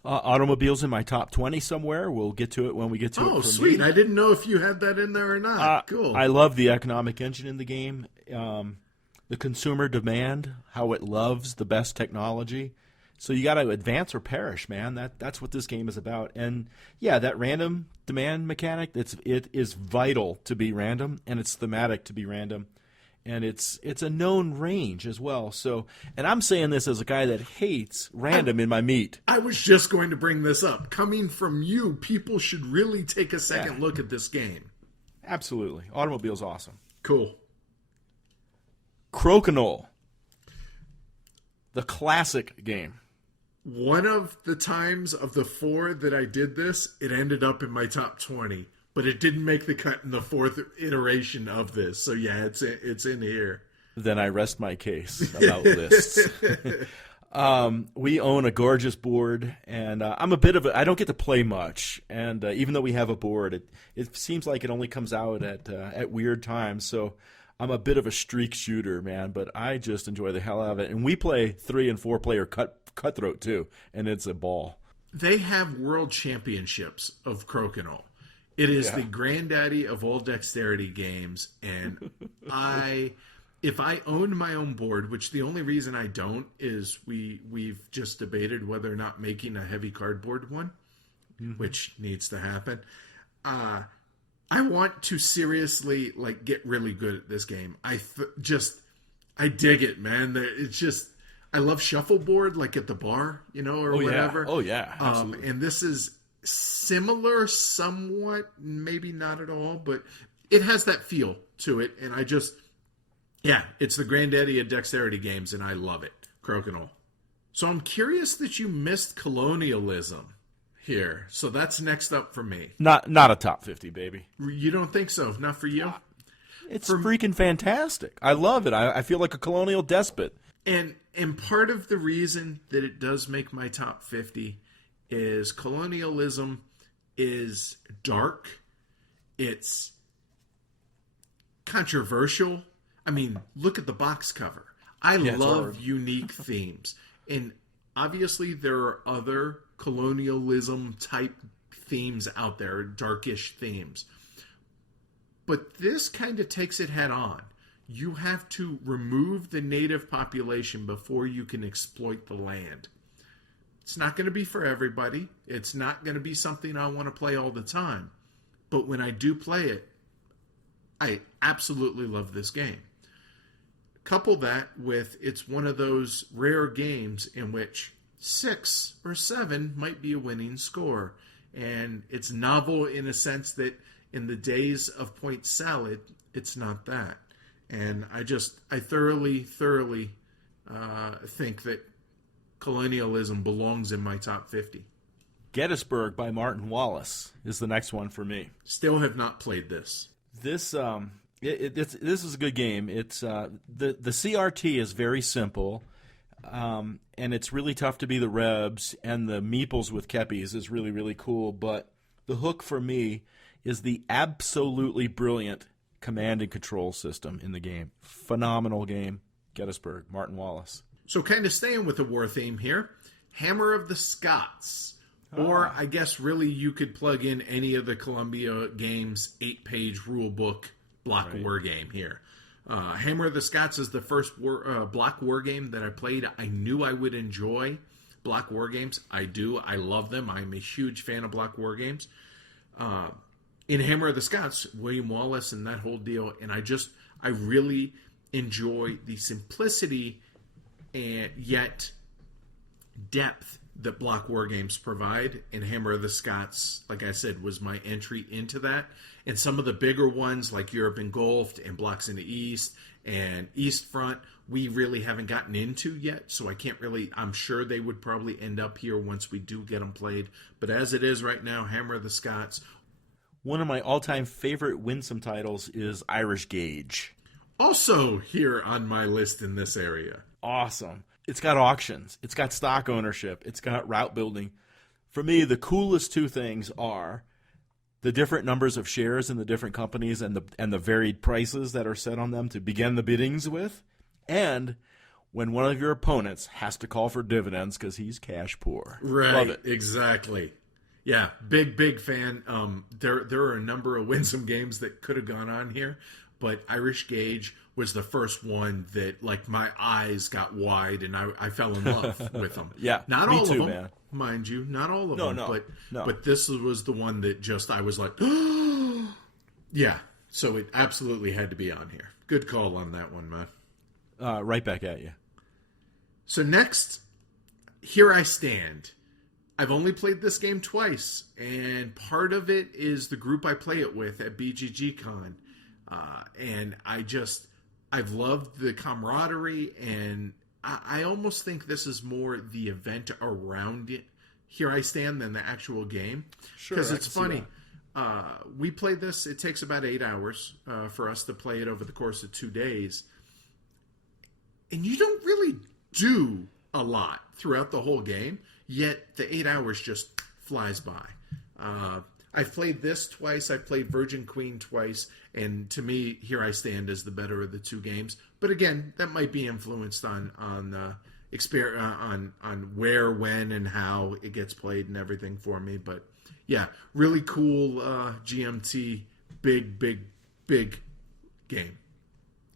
Automobile's in my top 20 somewhere. We'll get to it when we get to it. Oh, sweet. I didn't know if you had that in there or not. Cool. I love the economic engine in the game. The consumer demand, how it loves the best technology. So you got to advance or perish, man. That's what this game is about. And yeah, that random demand mechanic, it is vital to be random, and it's thematic to be random. And it's a known range as well. So, and I'm saying this as a guy that hates random in my meat. I was just going to bring this up. Coming from you, people should really take a second look at this game. Absolutely. Automobile's awesome. Cool. Crokinole. The classic game. One of the times of the 4 that I did this, it ended up in my top 20. But it didn't make the cut in the 4th iteration of this. So yeah, it's in here. Then I rest my case about lists. We own a gorgeous board, and I'm a bit of I don't get to play much. And even though we have a board, it seems like it only comes out at weird times. So I'm a bit of a streak shooter, man. But I just enjoy the hell out of it. And we play 3 and 4 player cutthroat too, and it's a ball. They have world championships of Crokinole. It is the granddaddy of all dexterity games, and if I owned my own board, which the only reason I don't is we've just debated whether or not making a heavy cardboard one, which needs to happen. I want to seriously like get really good at this game. I dig it, man. It's just I love shuffleboard, like at the bar, or whatever. Yeah. Oh yeah, absolutely. And this is similar, somewhat, maybe not at all, but it has that feel to it. And it's the granddaddy of dexterity games, and I love it, croak and all. So I'm curious that you missed colonialism here. So that's next up for me. Not a top 50, baby. You don't think so? Not for you? It's freaking fantastic. I love it. I feel like a colonial despot. And part of the reason that it does make my top 50 is colonialism is dark. It's controversial. I mean, look at the box cover. I love unique themes. And obviously there are other colonialism type themes out there, darkish themes. But this kind of takes it head on. You have to remove the native population before you can exploit the land. It's not going to be for everybody. It's not going to be something I want to play all the time. But when I do play it, I absolutely love this game. Couple that with it's one of those rare games in which 6 or 7 might be a winning score. And it's novel in a sense that in the days of point salad, it's not that. And I thoroughly think that colonialism belongs in my top 50. Gettysburg by Martin Wallace is the next one for me. Still have not played this. This is a good game. It's the CRT is very simple, and it's really tough to be the Rebs, and the meeples with keppies is really, really cool. But the hook for me is the absolutely brilliant command and control system in the game. Phenomenal game. Gettysburg, Martin Wallace. So kind of staying with the war theme here, Hammer of the Scots. Or I guess really you could plug in any of the Columbia Games 8-page rule book block war game here. Hammer of the Scots is the first block war game that I played. I knew I would enjoy block war games. I do. I love them. I'm a huge fan of block war games. In Hammer of the Scots, William Wallace and that whole deal, and I really enjoy the simplicity and yet depth that block war games provide. And Hammer of the Scots, like I said, was my entry into that. And some of the bigger ones like Europe Engulfed and Blocks in the East and East Front, we really haven't gotten into yet. So I'm sure they would probably end up here once we do get them played. But as it is right now, Hammer of the Scots. One of my all-time favorite winsome titles is Irish Gauge. Also here on my list in this area. Awesome. It's got auctions. It's got stock ownership. It's got route building. For me, the coolest two things are the different numbers of shares in the different companies and the varied prices that are set on them to begin the biddings with, and when one of your opponents has to call for dividends because he's cash poor. Right. Love it. Exactly. Yeah, big fan. There are a number of winsome games that could have gone on here, but Irish Gauge was the first one that, like, my eyes got wide and I fell in love with them. Yeah, not me all too, of them, man. mind you, not all of them. No. But this was the one that just I was like, yeah. So it absolutely had to be on here. Good call on that one, man. Right back at you. So next, Here I Stand. I've only played this game twice, and part of it is the group I play it with at BGG Con. And I've loved the camaraderie, and I almost think this is more the event around it, Here I Stand, than the actual game. Sure. Because it's funny. We played this, it takes about 8 hours for us to play it over the course of 2 days. And you don't really do a lot throughout the whole game, yet the 8 hours just flies by. I've played this twice. I've played Virgin Queen twice. And to me, Here I Stand is the better of the two games. But again, that might be influenced on where, when, and how it gets played and everything for me. But yeah, really cool GMT, big game.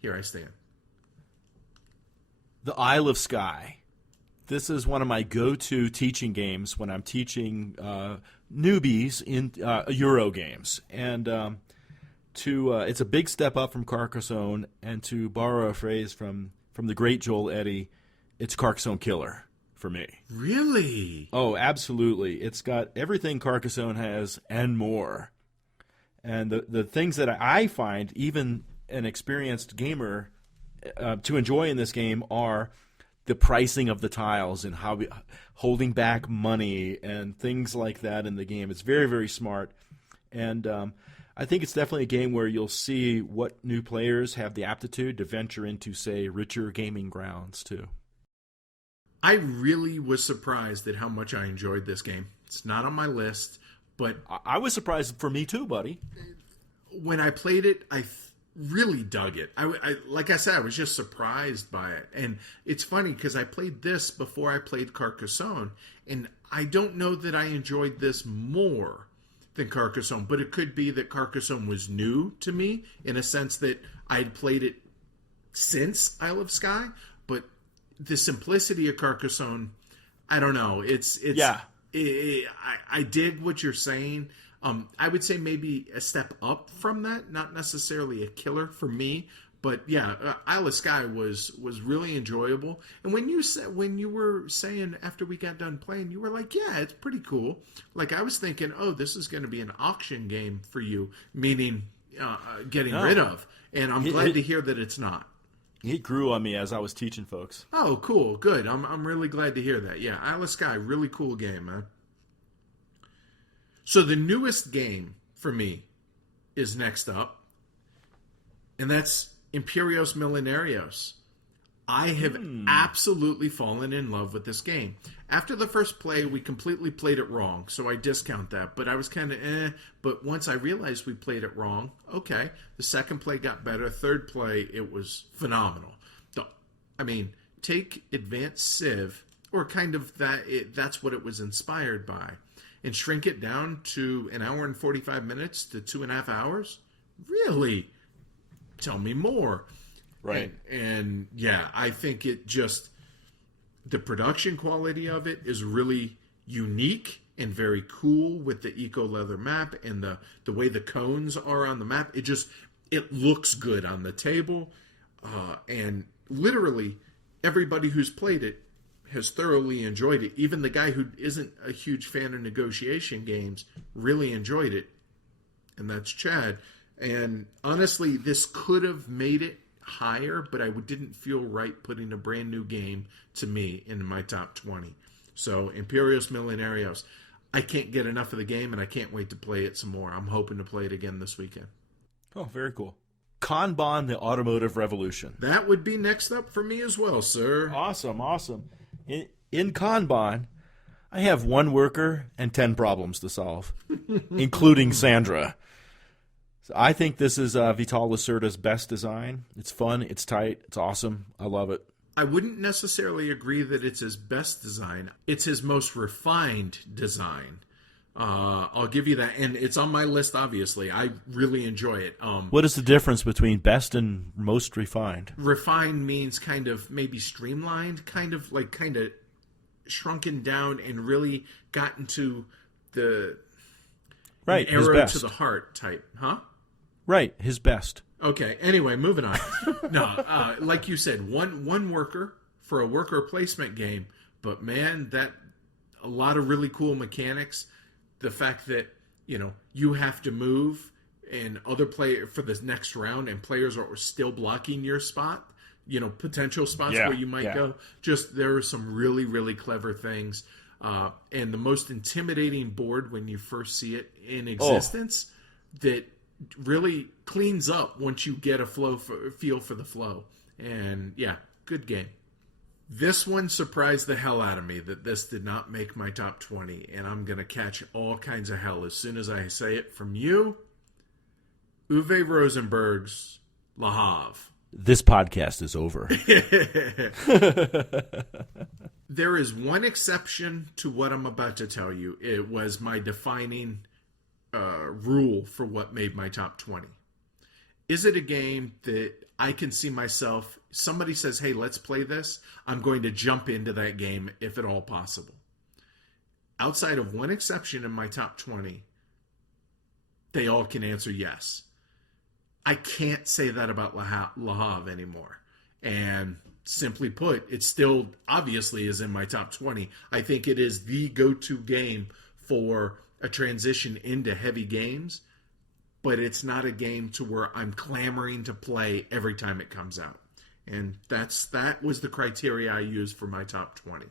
Here I Stand. The Isle of Skye. This is one of my go-to teaching games when I'm teaching newbies in Euro games. And it's a big step up from Carcassonne, and to borrow a phrase from the great Joel Eddy, it's Carcassonne killer for me. Really? Oh, absolutely. It's got everything Carcassonne has and more. And the things that I find, even an experienced gamer, to enjoy in this game are the pricing of the tiles and how holding back money and things like that in the game. It's very, very smart. And I think it's definitely a game where you'll see what new players have the aptitude to venture into, say, richer gaming grounds, too. I really was surprised at how much I enjoyed this game. It's not on my list, but I was surprised for me, too, buddy. When I played it, I really dug it. I like I said, I was just surprised by it. And it's funny because I played this before I played Carcassonne, and I don't know that I enjoyed this more than Carcassonne, but it could be that Carcassonne was new to me in a sense that I'd played it since Isle of Skye, but the simplicity of Carcassonne, I don't know. I dig what you're saying. I would say maybe a step up from that, not necessarily a killer for me, but yeah, Isle of Skye was really enjoyable. And when you were saying after we got done playing, you were like, yeah, it's pretty cool. Like I was thinking, oh, this is going to be an auction game for you, meaning getting rid of. And I'm glad to hear that it's not. It grew on me as I was teaching folks. Oh, cool, good. I'm really glad to hear that. Yeah, Isle of Skye, really cool game, man. So the newest game for me is next up, and that's Imperios Millenarios. I have absolutely fallen in love with this game. After the first play, we completely played it wrong, so I discount that. But I was kind of But once I realized we played it wrong, okay. The second play got better. Third play, it was phenomenal. Take Advanced Civ, or kind of that's what it was inspired by, and shrink it down to an hour and 45 minutes to 2.5 hours? Really? Tell me more. Right. And yeah, I think the production quality of it is really unique and very cool with the eco leather map and the way the cones are on the map. It looks good on the table. And literally everybody who's played it has thoroughly enjoyed it. Even the guy who isn't a huge fan of negotiation games really enjoyed it. And that's Chad. And honestly, this could have made it higher, but I didn't feel right putting a brand new game to me in my top 20. So Imperios Millenarios, I can't get enough of the game, and I can't wait to play it some more. I'm hoping to play it again this weekend. Oh, very cool. Kanban, the Automotive Revolution. That would be next up for me as well, sir. Awesome. In Kanban, I have one worker and 10 problems to solve, including Sandra. So I think this is Vital Lacerda's best design. It's fun, it's tight, it's awesome. I love it. I wouldn't necessarily agree that it's his best design. It's his most refined design. I'll give you that. And it's on my list, obviously. I really enjoy it. What is the difference between best and most refined? Refined means kind of maybe streamlined, kind of shrunken down and really gotten to the arrow to the heart type. Huh? Right, his best. Okay, anyway, moving on. No, like you said, one worker for a worker placement game, but man, a lot of really cool mechanics. The fact that, you have to move and other player for the next round and players are still blocking your spot, potential spots where you might go. Just there are some really, really clever things. And the most intimidating board when you first see it in existence that really cleans up once you get a feel for the flow. And yeah, good game. This one surprised the hell out of me that this did not make my top 20, and I'm going to catch all kinds of hell as soon as I say it from you. Uwe Rosenberg's Le Havre. This podcast is over. There is one exception to what I'm about to tell you. It was my defining rule for what made my top 20. Is it a game that I can see myself somebody says, hey, let's play this, I'm going to jump into that game if at all possible. Outside of one exception in my top 20, they all can answer yes. I can't say that about Le Havre anymore. And simply put, it still obviously is in my top 20. I think it is the go-to game for a transition into heavy games, but it's not a game to where I'm clamoring to play every time it comes out. And that was the criteria I used for my top 20.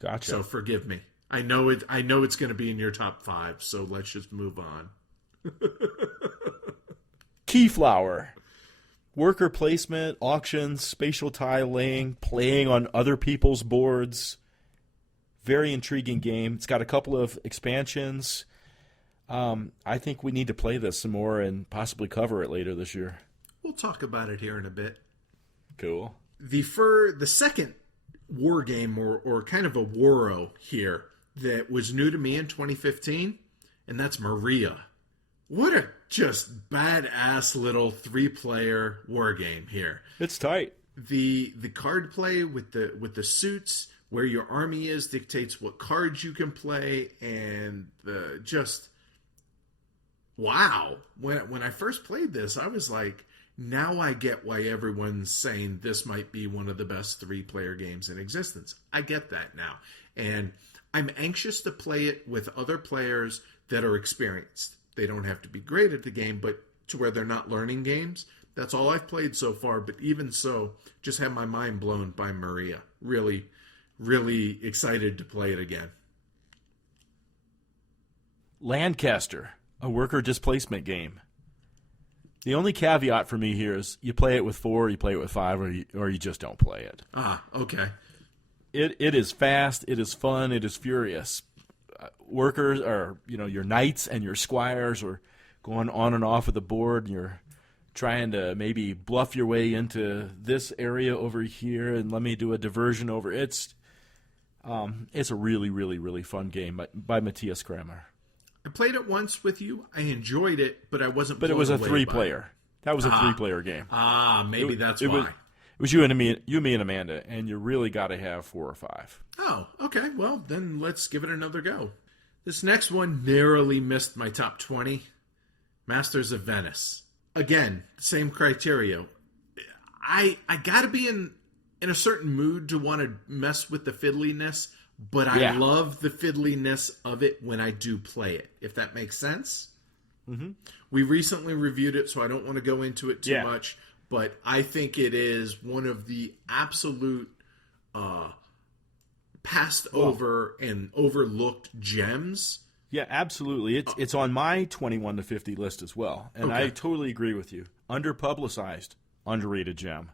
Gotcha. So forgive me. I know it's going to be in your top 5, so let's just move on. Keyflower. Worker placement, auctions, spatial tiling, playing on other people's boards. Very intriguing game. It's got a couple of expansions. I think we need to play this some more and possibly cover it later this year. We'll talk about it here in a bit. Cool. The second war game or kind of a waro here that was new to me in 2015, and that's Maria. What a just badass little 3-player war game here. It's tight. The card play with the suits, where your army is, dictates what cards you can play, and wow. When I first played this, I was like, now I get why everyone's saying this might be one of the best 3-player games in existence. I get that now. And I'm anxious to play it with other players that are experienced. They don't have to be great at the game, but to where they're not learning games. That's all I've played so far, but even so, just had my mind blown by Maria. Really, really excited to play it again. Lancaster, a worker displacement game. The only caveat for me here is you play it with 4, you play it with 5, or you just don't play it. Ah, okay. It is fast, it is fun, it is furious. Workers are, your knights and your squires are going on and off of the board, and you're trying to maybe bluff your way into this area over here, and let me do a diversion over. It's a really, really, really fun game by Matthias Kramer. I played it once with you. I enjoyed it, but I wasn't. But it was a 3-player. That was a 3-player game. Maybe that's why. It was you, me, and Amanda, and you really got to have 4 or 5. Oh, okay. Well, then let's give it another go. This next one narrowly missed my top 20. Masters of Venice. Again, same criteria. I got to be in a certain mood to want to mess with the fiddliness, but I love the fiddliness of it when I do play it, if that makes sense. Mm-hmm. We recently reviewed it, so I don't want to go into it too much, but I think it is one of the absolute passed over and overlooked gems. Yeah, absolutely. It's on my 21 to 50 list as well, and I totally agree with you. Underpublicized, underrated gem.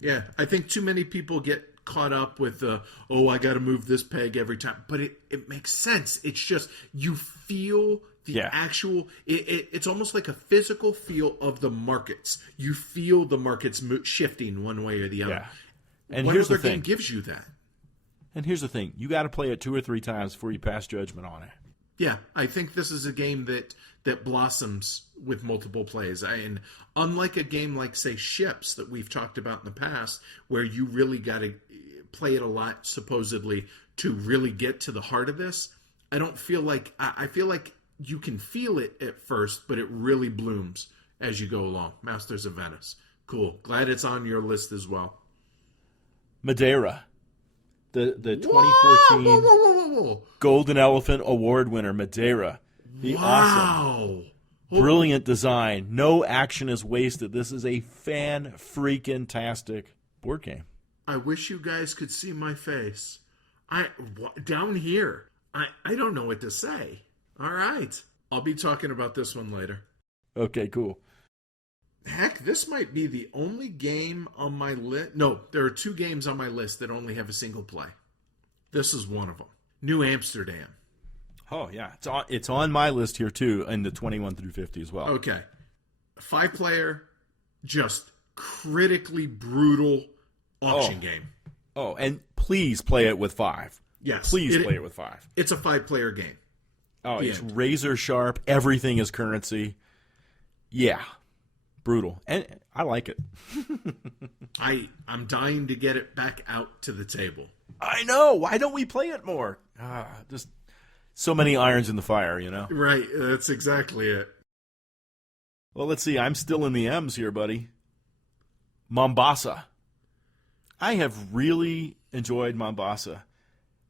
Yeah, I think too many people get caught up with I got to move this peg every time, but it makes sense. It's just you feel the actual. It's almost like a physical feel of the markets. You feel the markets shifting one way or the other. Yeah. And what here's other the thing. game gives you that? And here's the thing. You got to play it 2 or 3 times before you pass judgment on it. Yeah, I think this is a game that blossoms with multiple plays. And unlike a game like, say, Ships that we've talked about in the past, where you really got to play it a lot, supposedly, to really get to the heart of this, I feel like you can feel it at first, but it really blooms as you go along. Masters of Venice. Cool. Glad it's on your list as well. Madeira. The 2014 whoa. Golden Elephant Award winner, Madeira. The awesome, brilliant design. No action is wasted. This is a fan-freaking-tastic board game. I wish you guys could see my face. Down here, I don't know what to say. All right. I'll be talking about this one later. Okay, cool. Heck, this might be the only game on my list. No, there are 2 games on my list that only have a single play. This is one of them. New Amsterdam. Oh, yeah. It's on my list here, too, in the 21 through 50 as well. Okay. 5-player, just critically brutal auction game. Oh, and please play it with 5. Yes. Please play it with 5. It's a 5-player game. Oh, it's razor sharp. Everything is currency. Yeah. brutal, and I like it. I'm dying to get it back out to the table. I know. Why don't we play it more? Just so many irons in the fire, you know? Right. That's exactly it. Well, let's see. I'm still in the M's here, buddy. Mombasa. I have really enjoyed Mombasa.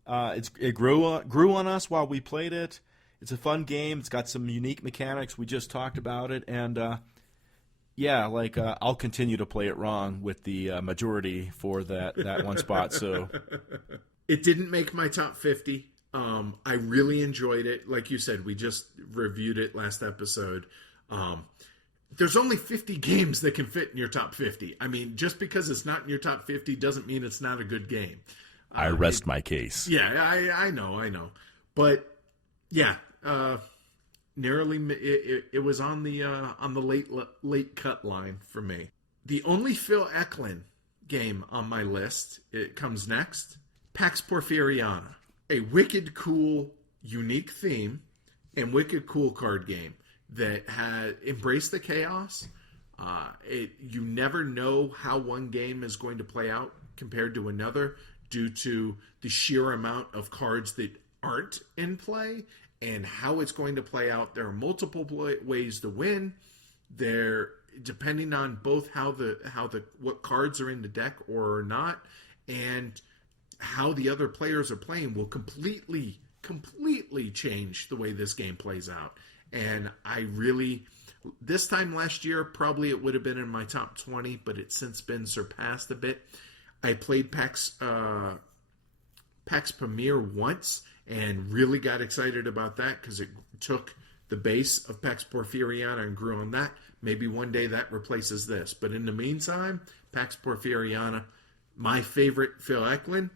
It grew on us while we played it. It's a fun game. It's got some unique mechanics. We just talked about it. And, I'll continue to play it wrong with the majority for that one spot. So it didn't make my top 50. I really enjoyed it. Like you said, we just reviewed it last episode. There's only 50 games that can fit in your top 50. I mean, just because it's not in your top 50 doesn't mean it's not a good game. I rest my case. Yeah, I know. But yeah, narrowly, it was on the late cut line for me. The only Phil Eklund game on my list, it comes next. Pax Porfiriana, a wicked cool, unique theme and wicked cool card game that had embraced the chaos. You never know how one game is going to play out compared to another due to the sheer amount of cards that aren't in play and how it's going to play out. There are multiple ways to win. There, depending on both what cards are in the deck or not, and how the other players are playing will completely change the way this game plays out. And this time last year, probably it would have been in my top 20, but it's since been surpassed a bit. I played Pax Premier once and really got excited about that because it took the base of Pax Porfiriana and grew on that. Maybe one day that replaces this. But in the meantime, Pax Porfiriana, my favorite Phil Eklund,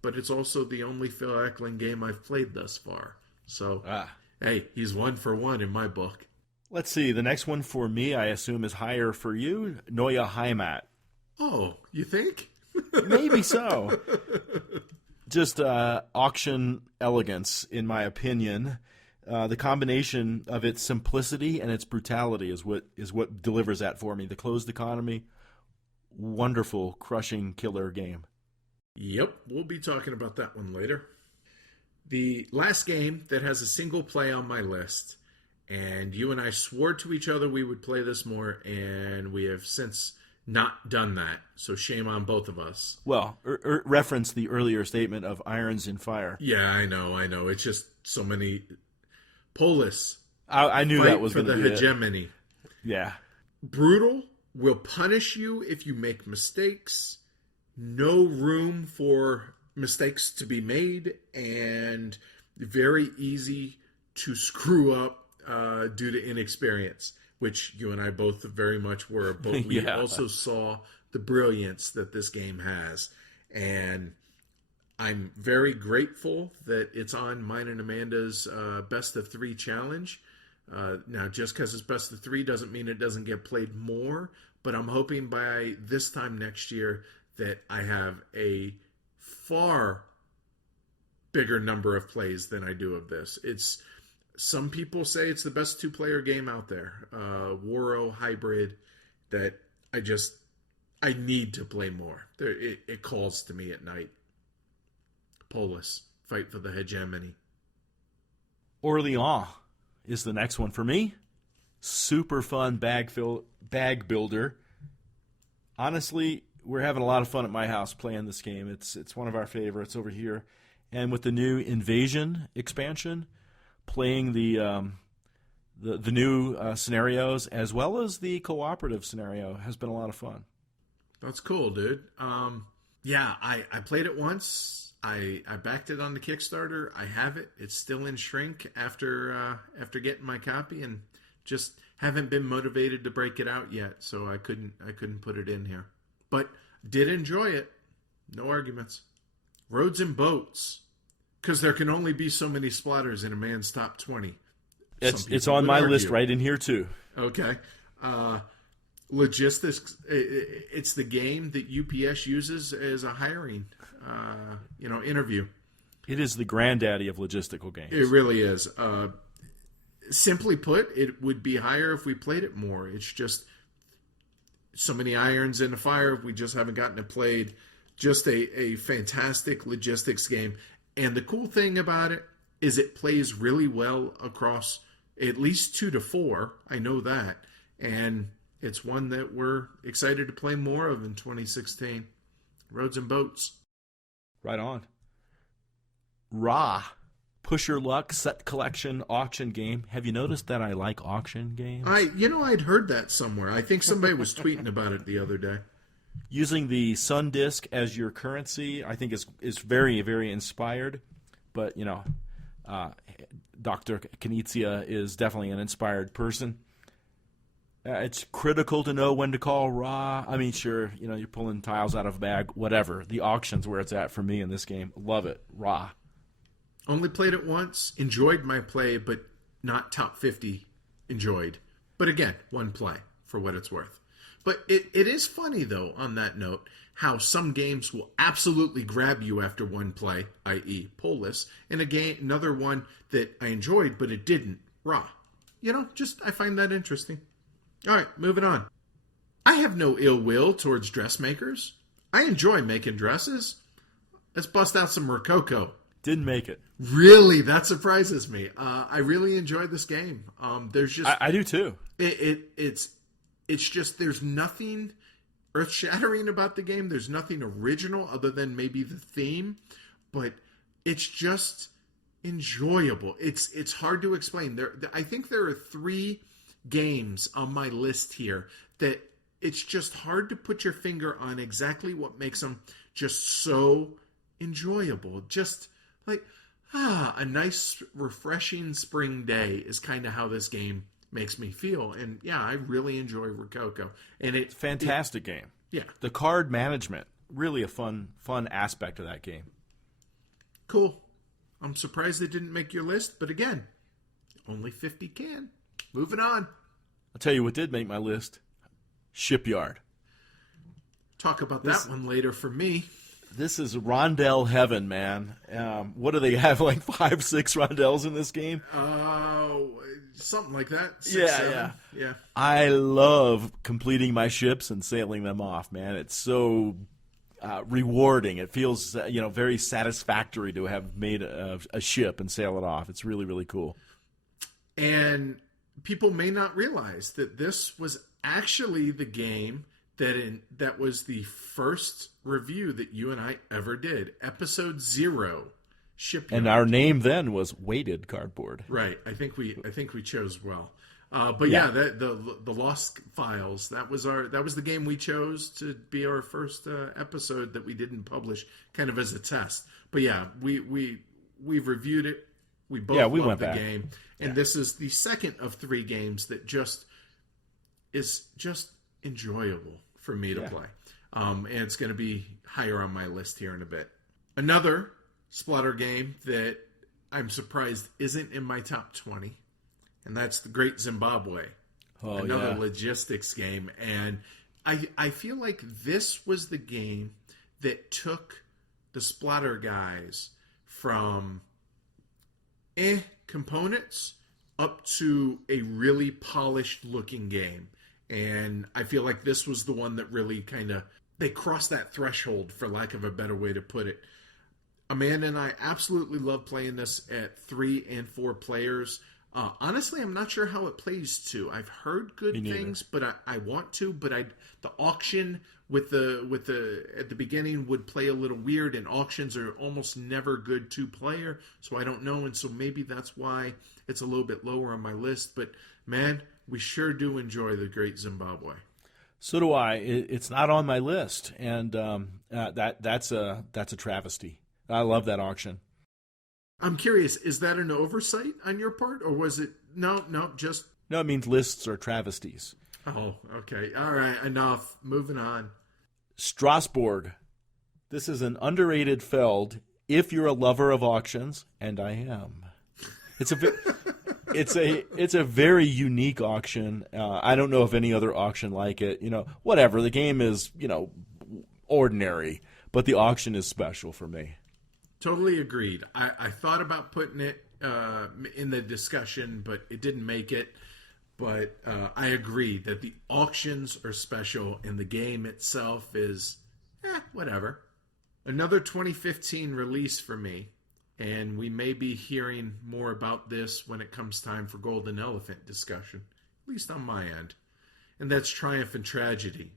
but it's also the only Phil Eklund game I've played thus far. So, hey, he's 1 for 1 in my book. Let's see. The next one for me, I assume, is higher for you. Neue Heimat. Oh, you think? Maybe so. Just auction elegance, in my opinion. The combination of its simplicity and its brutality is what delivers that for me. The closed economy, wonderful, crushing, killer game. Yep, we'll be talking about that one later. The last game that has a single play on my list, and you and I swore to each other we would play this more, and we have since not done that, so shame on both of us. Well, reference the earlier statement of irons in fire. Yeah, I know. It's just so many. Polis. I knew that was going to be the hegemony. Yeah. Brutal, will punish you if you make mistakes. No room for mistakes to be made, and very easy to screw up due to inexperience, which you and I both very much were. But we also saw the brilliance that this game has. And I'm very grateful that it's on mine and Amanda's Best of 3 challenge. Now, just because it's Best of 3 doesn't mean it doesn't get played more, but I'm hoping by this time next year that I have a far bigger number of plays than I do of this. Some people say it's the best 2-player game out there. Waro hybrid that I need to play more. It calls to me at night. Polis, fight for the hegemony. Orléans is the next one for me. Super fun bag builder. Honestly, we're having a lot of fun at my house playing this game. It's one of our favorites over here. And with the new Invasion expansion, playing the new scenarios as well as the cooperative scenario has been a lot of fun. That's cool, dude. Yeah, I played it once. I backed it on the Kickstarter. I have it. It's still in shrink after getting my copy, and just haven't been motivated to break it out yet. So I couldn't put it in here, but did enjoy it. No arguments. Roads and Boats, because there can only be so many splatters in a man's top 20. It's on my list right in here too. Okay. Logistics. It's the game that UPS uses as a hiring, interview. It is the granddaddy of logistical games. It really is. Simply put, it would be higher if we played it more. It's just so many irons in the fire. We just haven't gotten it played. Just a fantastic logistics game. And the cool thing about it is it plays really well across at least 2 to 4. I know that. And it's one that we're excited to play more of in 2016. Roads and Boats. Right on. Ra. Push Your Luck set collection auction game. Have you noticed that I like auction games? I'd heard that somewhere. I think somebody was tweeting about it the other day. Using the Sun Disk as your currency, I think is very, very inspired. But, Dr. Knizia is definitely an inspired person. It's critical to know when to call Ra. I mean, sure, you're pulling tiles out of a bag, whatever. The auction's where it's at for me in this game. Love it. Ra. Only played it once. Enjoyed my play, but not top 50 enjoyed. But again, one play for what it's worth. But it is funny, though, on that note, how some games will absolutely grab you after one play, i.e. Polis, and another one that I enjoyed, but it didn't, Ra. I find that interesting. All right, moving on. I have no ill will towards dressmakers. I enjoy making dresses. Let's bust out some Rococo. Didn't make it. Really? That surprises me. I really enjoyed this game. There's just... I do too. It's just there's nothing earth-shattering about the game. There's nothing original other than maybe the theme. But it's just enjoyable. It's hard to explain. I think there are 3 games on my list here that it's just hard to put your finger on exactly what makes them just so enjoyable. Just like a nice refreshing spring day is kind of how this game makes me feel. And yeah, I really enjoy Rococo. And it's fantastic game. Yeah. The card management, really a fun aspect of that game. Cool. I'm surprised it didn't make your list, but again, only 50 can. Moving on. I'll tell you what did make my list. Shipyard. Talk about that one later for me. This is rondelle heaven, man. What do they have, like 5, 6 rondelles in this game? Something like that. 6, yeah, 7. Yeah. I love completing my ships and sailing them off, man. It's so rewarding. It feels, very satisfactory to have made a ship and sail it off. It's really, really cool. And people may not realize that this was actually the game that was the first review that you and I ever did. Episode 0, Shipyard. And our name then was Weighted Cardboard. Right. I think we chose well. But yeah, the Lost Files, that was the game we chose to be our first episode that we didn't publish, kind of as a test. But yeah, we've reviewed it. We both loved the game. And this is the second of 3 games that is just enjoyable for me to play. And it's going to be higher on my list here in a bit. Another splatter game that I'm surprised isn't in my top 20, and that's The Great Zimbabwe. Another logistics game. And I feel like this was the game that took the splatter guys from components up to a really polished looking game. And I feel like this was the one that really they crossed that threshold, for lack of a better way to put it. Amanda and I absolutely love playing this at 3 and 4 players. Honestly, I'm not sure how it plays too. I've heard good things, but I want to. But the auction with the at the beginning would play a little weird, and auctions are almost never good 2-player. So I don't know, and so maybe that's why it's a little bit lower on my list. But man, we sure do enjoy The Great Zimbabwe. So do I. It's not on my list, and that's a travesty. I love that auction. I'm curious, is that an oversight on your part, or was it no? It means lists are travesties. Oh, okay, all right, enough. Moving on. Strasbourg. This is an underrated Feld. If you're a lover of auctions, and I am, it's a very unique auction. I don't know of any other auction like it. Whatever. The game is ordinary, but the auction is special for me. Totally agreed. I thought about putting it in the discussion, but it didn't make it. But I agree that the auctions are special and the game itself is whatever. Another 2015 release for me, and we may be hearing more about this when it comes time for Golden Elephant discussion, at least on my end, and that's Triumph and Tragedy.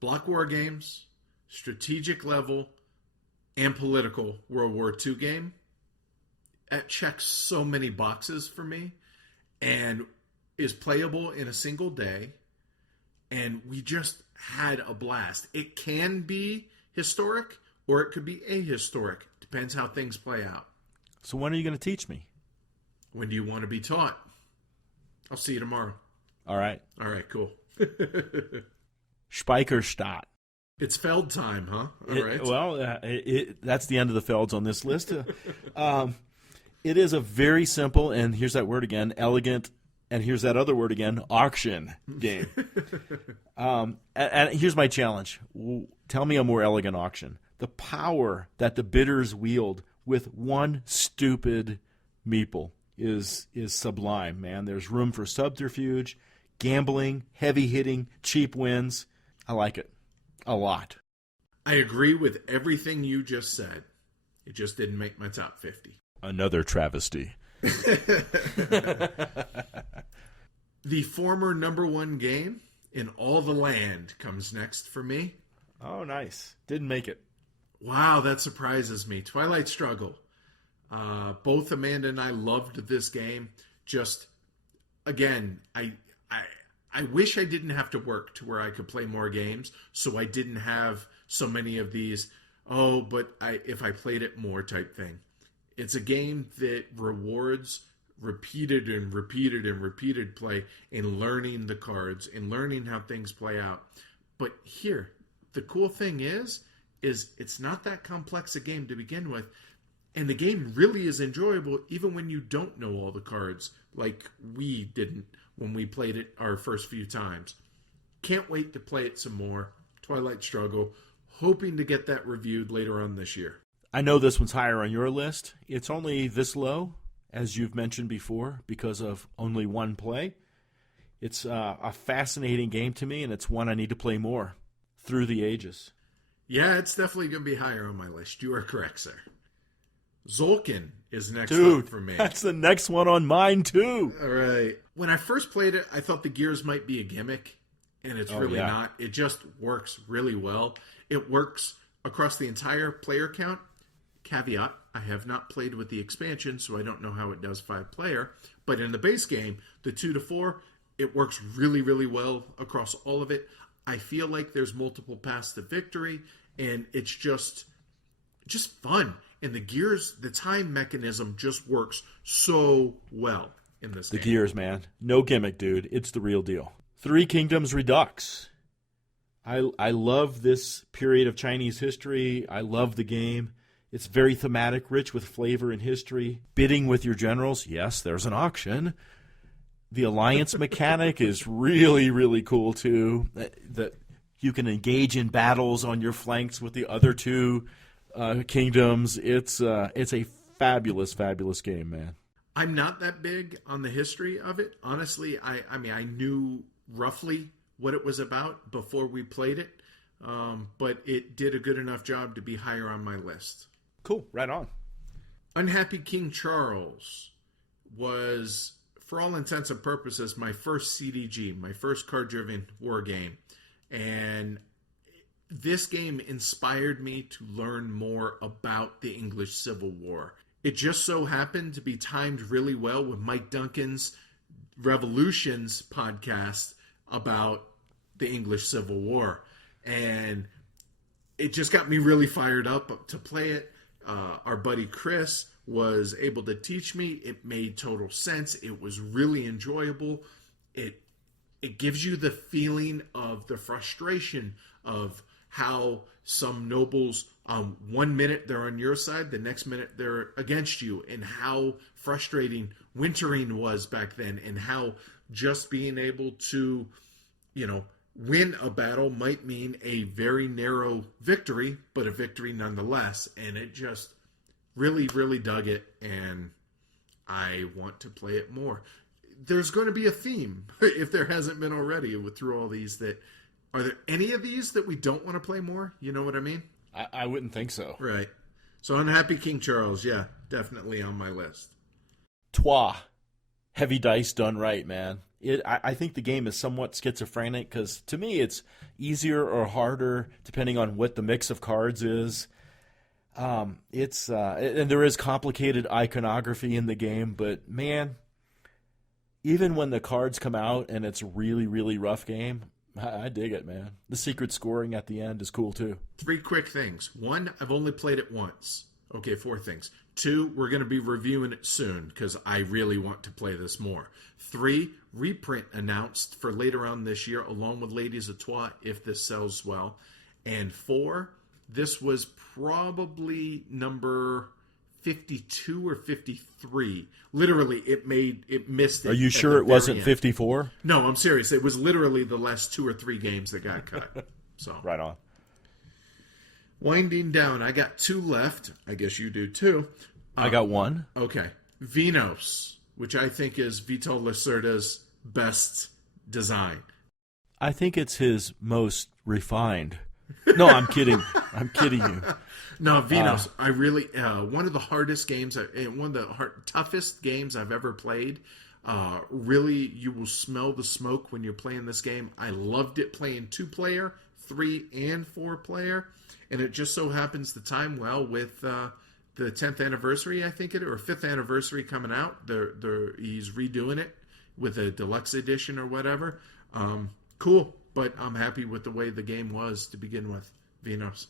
Block war games, strategic level, and political World War II game. It checks so many boxes for me and is playable in a single day. And we just had a blast. It can be historic or it could be ahistoric. Depends how things play out. So when are you going to teach me? When do you want to be taught? I'll see you tomorrow. All right. All right, cool. Speicherstadt. It's Feld time, huh? All right. Well, that's the end of the Felds on this list. It is a very simple, and here's that word again, elegant, and here's that other word again, auction game. And here's my challenge. Tell me a more elegant auction. The power that the bidders wield with one stupid meeple is sublime, man. There's room for subterfuge, gambling, heavy hitting, cheap wins. I like it a lot. I agree with everything you just said. It just didn't make my top 50. Another travesty. The former number one game in all the land comes next for me. Oh, nice. Didn't make it. Wow, that surprises me. Twilight Struggle. Both Amanda and I loved this game. Just, again, I wish I didn't have to work to where I could play more games, so I didn't have so many of these, if I played it more type thing. It's a game that rewards repeated and repeated and repeated play in learning the cards and learning how things play out. But here, the cool thing is it's not that complex a game to begin with, and the game really is enjoyable even when you don't know all the cards, like we didn't when we played it our first few times. Can't wait to play it some more. Twilight Struggle. Hoping to get that reviewed later on this year. I know this one's higher on your list. It's only this low, as you've mentioned before, because of only one play. It's a fascinating game to me, and it's one I need to play more. Through the Ages. Yeah, it's definitely going to be higher on my list. You are correct, sir. Zolkin is next up for me. That's the next one on mine, too. All right. When I first played it, I thought the gears might be a gimmick, and it's really not. It just works really well. It works across the entire player count. Caveat, I have not played with the expansion, so I don't know how it does 5-player. But in the base game, the 2 to 4, it works really, really well across all of it. I feel like there's multiple paths to victory, and it's just fun. And the gears, the time mechanism just works so well in this game. The gears, man. No gimmick, dude. It's the real deal. Three Kingdoms Redux. I love this period of Chinese history. I love the game. It's very thematic, rich with flavor and history. Bidding with your generals. Yes, there's an auction. The alliance mechanic is really, really cool, too. That you can engage in battles on your flanks with the other two kingdoms. It's a fabulous, fabulous game, man. I'm not that big on the history of it. Honestly, I mean, I knew roughly what it was about before we played it, but it did a good enough job to be higher on my list. Cool, right on. Unhappy King Charles was, for all intents and purposes, my first CDG, my first card-driven war game. And this game inspired me to learn more about the English Civil War. It just so happened to be timed really well with Mike Duncan's Revolutions podcast about the English Civil War. And it just got me really fired up to play it. Our buddy Chris was able to teach me. It made total sense. It was really enjoyable. It gives you the feeling of the frustration of how some nobles, 1 minute they're on your side, the next minute they're against you, and how frustrating wintering was back then, and how just being able to, win a battle might mean a very narrow victory, but a victory nonetheless. And it just really, really dug it, and I want to play it more. there's going to be a theme, if there hasn't been already, through all these. Are there any of these that we don't want to play more? You know what I mean? I wouldn't think so. Right. So Unhappy King Charles, yeah, definitely on my list. Trois. Heavy dice done right, man. I think the game is somewhat schizophrenic because to me it's easier or harder depending on what the mix of cards is. And there is complicated iconography in the game, but man, even when the cards come out and it's a really, really rough game, I dig it, man. The secret scoring at the end is cool too. 3 quick things. 1, I've only played it once. Okay, 4 things. 2, we're going to be reviewing it soon because I really want to play this more. 3, reprint announced for later on this year along with Ladies of Trois if this sells well. And 4, this was probably number 52 or 53. Literally, it missed it. Are you sure it wasn't 54? No, I'm serious. It was literally the last 2 or 3 games that got cut. So Right on. Winding down, I got 2 left. I guess you do too. I got 1. Okay. Vinos, which I think is Vito Lacerda's best design. I think it's his most refined. No, I'm kidding. I'm kidding you. No, Vinos, I really, one of the hardest games, one of the toughest games I've ever played. Really, you will smell the smoke when you're playing this game. I loved it playing 2-player, 3 and 4-player. And it just so happens to time well with the 10th anniversary, I think or 5th anniversary coming out. He's redoing it with a deluxe edition or whatever. Cool, but I'm happy with the way the game was to begin with. Vinos.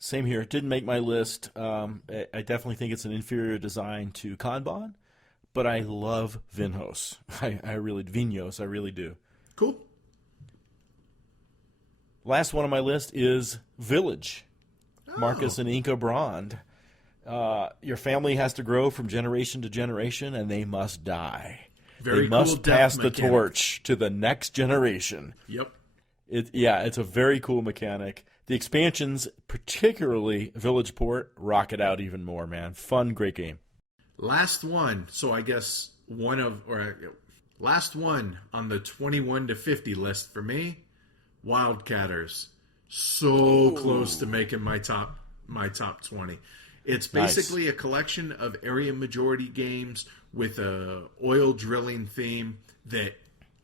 Same here. It didn't make my list. I definitely think it's an inferior design to Kanban, but I love Vinos. I really do. Cool. Last one on my list is Village. Oh. Marcus and Inca Brand. Your family has to grow from generation to generation, and they must die. Very they must cool pass the mechanic. torch to the next generation. Yep. It's a very cool mechanic. The expansions, particularly Village Port, rock it out even more, man. Fun, great game. Last one. So I guess last one on the 21 to 50 list for me. Wildcatters. So close to making my top 20. It's basically a collection of area majority games with a oil drilling theme that,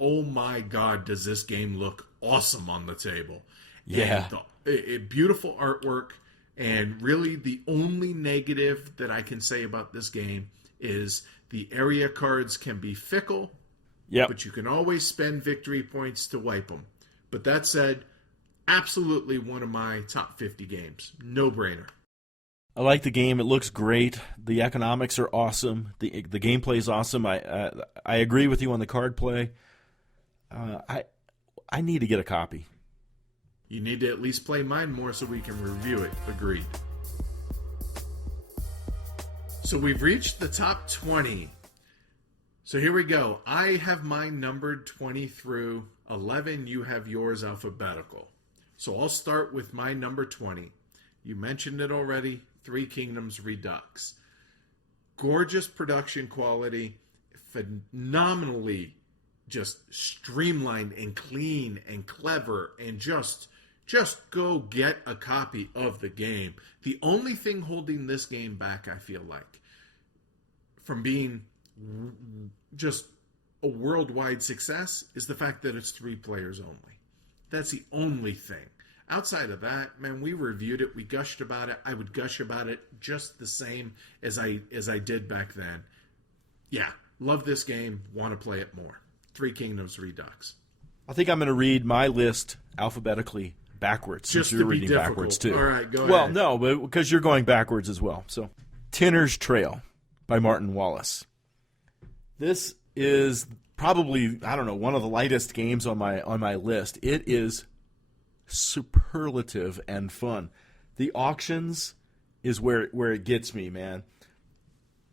oh my God, does this game look awesome on the table. Yeah. And beautiful artwork, and really the only negative that I can say about this game is the area cards can be fickle, but you can always spend victory points to wipe them. But that said, absolutely one of my top 50 games. No brainer. I like the game. It looks great. The economics are awesome. The gameplay is awesome. I agree with you on the card play. I need to get a copy. You need to at least play mine more so we can review it. Agreed. So we've reached the top 20. So here we go. I have mine numbered 20 through 11. You have yours alphabetical. So I'll start with my number 20. You mentioned it already. Three Kingdoms Redux. Gorgeous production quality. Phenomenally just streamlined and clean and clever, and just go get a copy of the game. The only thing holding this game back, I feel like, from being just a worldwide success is the fact that it's 3 players only. That's the only thing. Outside of that, man, we reviewed it, we gushed about it. I would gush about it just the same as I did back then. Yeah, love this game, want to play it more. Three Kingdoms Redux. I think I'm going to read my list alphabetically backwards, Just since you're to be reading difficult. backwards too. All right, go ahead. Well, no, but because you're going backwards as well. So, Tinner's Trail by Martin Wallace. This is probably, I don't know, one of the lightest games on my list. It is superlative and fun. The auctions is where it gets me, man.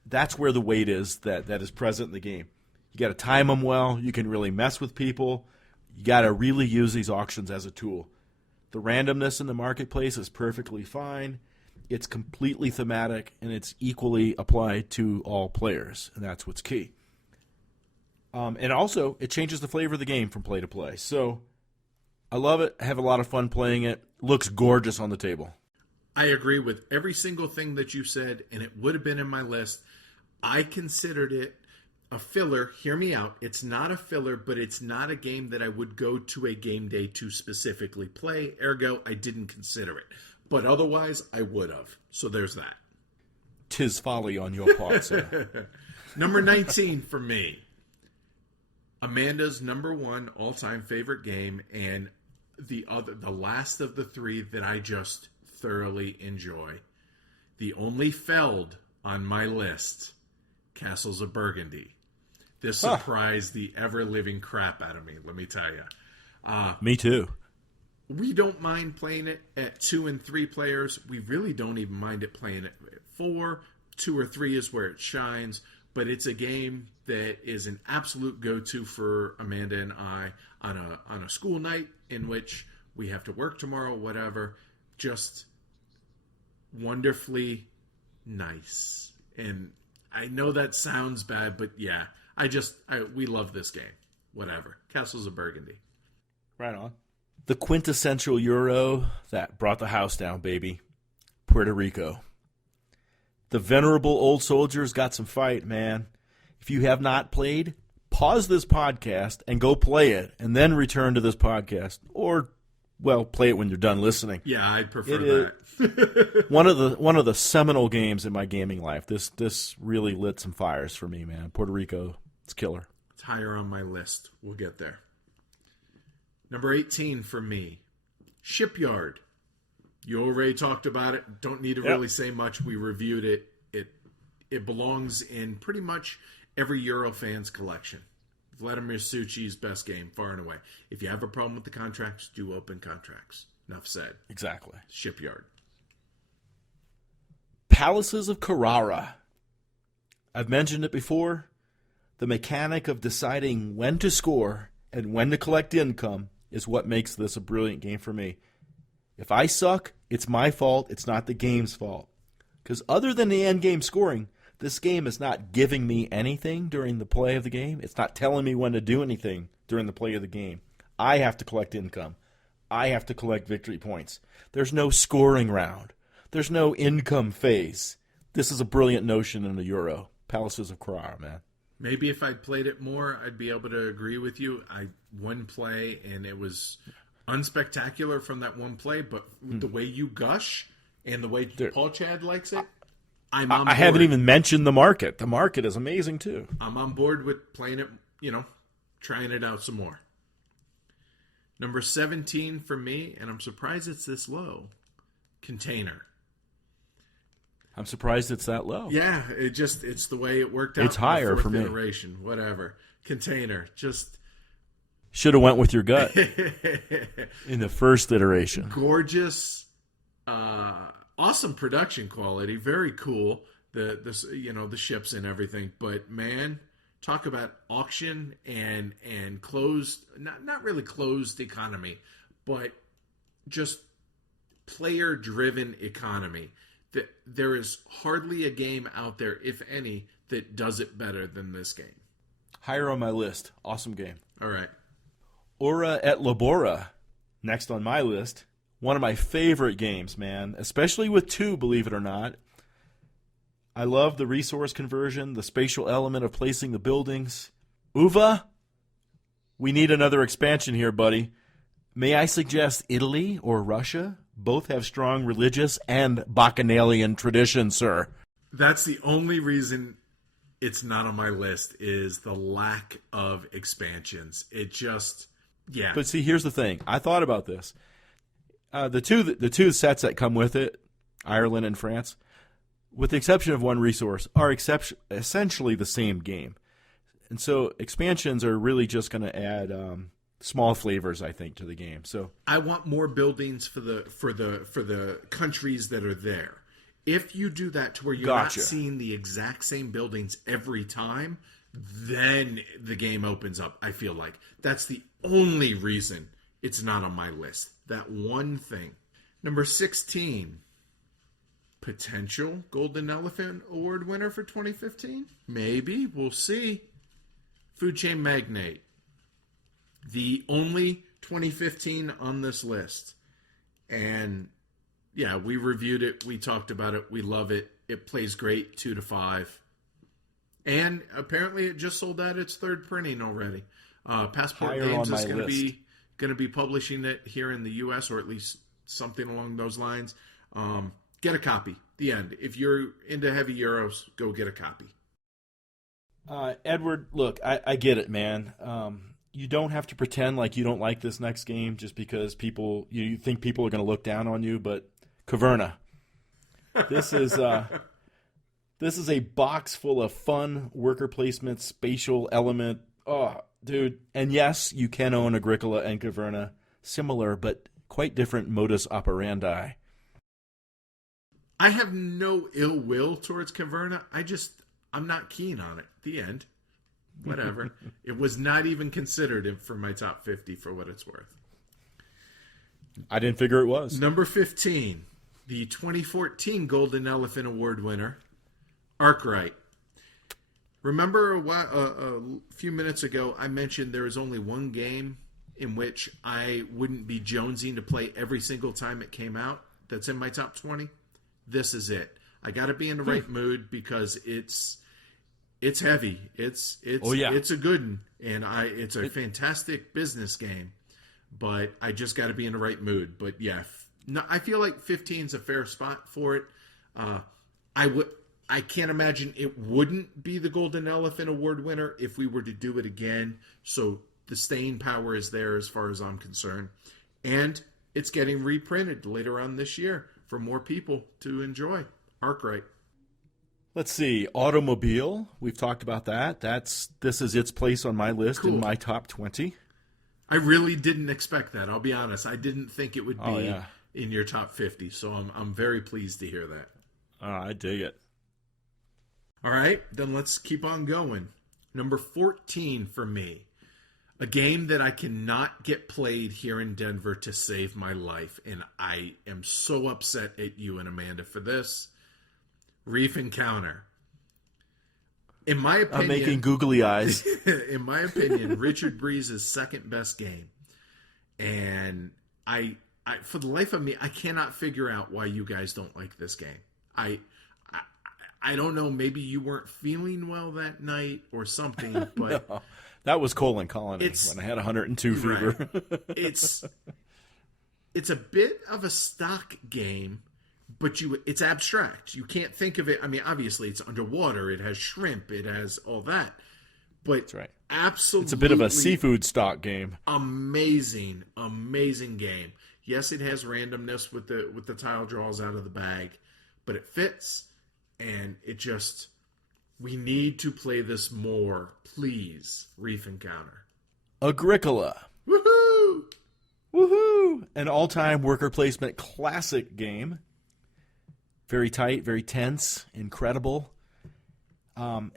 That's where the weight is that is present in the game. You got to time them well. You can really mess with people. You got to really use these auctions as a tool. The randomness in the marketplace is perfectly fine. It's completely thematic, and it's equally applied to all players, and that's what's key. And also, it changes the flavor of the game from play to play. So I love it. I have a lot of fun playing it. Looks gorgeous on the table. I agree with every single thing that you said, and it would have been in my list. I considered it a filler. Hear me out. It's not a filler, but it's not a game that I would go to a game day to specifically play. Ergo, I didn't consider it. But otherwise, I would have. So there's that. 'Tis folly on your part, sir. Number 19 for me. Amanda's number one all-time favorite game, and the last of the three that I just thoroughly enjoy. The only Feld on my list, Castles of Burgundy. This surprised the ever-living crap out of me, let me tell you. Me too. We don't mind playing it at 2 and 3 players. We really don't even mind it playing it at 4. 2 or 3 is where it shines. But it's a game that is an absolute go-to for Amanda and I on a school night in which we have to work tomorrow, whatever. Just wonderfully nice. And I know that sounds bad, but yeah, we love this game. Whatever. Castles of Burgundy. Right on. The quintessential Euro that brought the house down, baby. Puerto Rico. The venerable old soldiers got some fight, man. If you have not played, pause this podcast and go play it, and then return to this podcast. Or, well, play it when you're done listening. Yeah, I'd prefer that. one of the seminal games in my gaming life. This really lit some fires for me, man. Puerto Rico, it's killer. It's higher on my list. We'll get there. Number 18 for me, Shipyard. You already talked about it. Don't need to really say much. We reviewed it. It belongs in pretty much every Euro fan's collection. Vladimir Suchi's best game, far and away. If you have a problem with the contracts, do open contracts. Enough said. Exactly. Shipyard. Palaces of Carrara. I've mentioned it before. The mechanic of deciding when to score and when to collect income is what makes this a brilliant game for me. If I suck, it's my fault. It's not the game's fault. Because other than the end game scoring, this game is not giving me anything during the play of the game. It's not telling me when to do anything during the play of the game. I have to collect income. I have to collect victory points. There's no scoring round. There's no income phase. This is a brilliant notion in the Euro. Palaces of Carrara, man. Maybe if I'd played it more, I'd be able to agree with you. One play, and it was unspectacular from that one play, but the way you gush and the way Paul Chad likes it, I'm on board. I haven't even mentioned the market. The market is amazing, too. I'm on board with playing it, trying it out some more. Number 17 for me, and I'm surprised it's this low, Container. I'm surprised it's that low. Yeah, it's the way it worked out. It's higher for me. Iteration, whatever. Container, just... Should have went with your gut in the first iteration. Gorgeous, awesome production quality, very cool. The ships and everything, but man, talk about auction and closed, not really closed economy, but just player driven economy. That there is hardly a game out there, if any, that does it better than this game. Higher on my list. Awesome game. All right. Ora et Labora, next on my list. One of my favorite games, man, especially with 2, believe it or not. I love the resource conversion, the spatial element of placing the buildings. Uva, we need another expansion here, buddy. May I suggest Italy or Russia? Both have strong religious and bacchanalian traditions, sir. That's the only reason it's not on my list, is the lack of expansions. It just... Yeah. But see, here's the thing. I thought about this. The two sets that come with it, Ireland and France, with the exception of one resource, are essentially the same game. And so expansions are really just going to add small flavors, I think, to the game. So I want more buildings for the countries that are there. If you do that to where you're not seeing the exact same buildings every time, then the game opens up, I feel like. That's the only reason it's not on my list. That one thing. Number 16, potential Golden Elephant Award winner for 2015? Maybe. We'll see. Food Chain Magnate. The only 2015 on this list. And yeah, we reviewed it. We talked about it. We love it. It plays great, 2 to 5. And apparently it just sold out its third printing already. Passport Higher Games on is my going list. to be publishing it here in the U.S., or at least something along those lines. Get a copy. The end. If you're into heavy Euros, go get a copy. Edward, look, I get it, man. You don't have to pretend like you don't like this next game just because you think people are going to look down on you. But Caverna, this is a box full of fun worker placement, spatial element. Oh, dude! And yes, you can own Agricola and Caverna, similar but quite different modus operandi. I have no ill will towards Caverna. I'm not keen on it. The end. Whatever. It was not even considered for my top 50 for what it's worth. I didn't figure it was. Number 15, the 2014 Golden Elephant Award winner, Arkwright. Remember a few minutes ago I mentioned there was only one game in which I wouldn't be jonesing to play every single time it came out that's in my top 20? This is it. I got to be in the right mood because it's heavy. It's a good one, and it's a fantastic business game. But I just got to be in the right mood. But yeah, I feel like 15 is a fair spot for it. I can't imagine it wouldn't be the Golden Elephant Award winner if we were to do it again. So the staying power is there as far as I'm concerned, and it's getting reprinted later on this year for more people to enjoy. Arkwright. Let's see, Automobile. We've talked about that. This is its place on my list in my top 20. I really didn't expect that. I'll be honest. I didn't think it would be yeah. in your top 50. So I'm very pleased to hear that. I dig it. All right, then let's keep on going. Number 14 for me. A game that I cannot get played here in Denver to save my life. And I am so upset at you and Amanda for this. Reef Encounter. In my opinion, I'm making googly eyes. In my opinion, Richard Breeze's second best game. And I for the life of me, I cannot figure out why you guys don't like this game. I don't know, maybe you weren't feeling well that night or something, but No, that was colon colony when I had 102 fever. Right. It's a bit of a stock game, but it's abstract. You can't think of it. I mean, obviously it's underwater. It has shrimp. It has all that. But That's right. Absolutely, it's a bit of a seafood stock game. Amazing game. Yes, it has randomness with the tile draws out of the bag, but it fits, and we need to play this more, please. Reef Encounter. Agricola. Woohoo! Woohoo! An all-time worker placement classic game. Very tight, very tense, incredible.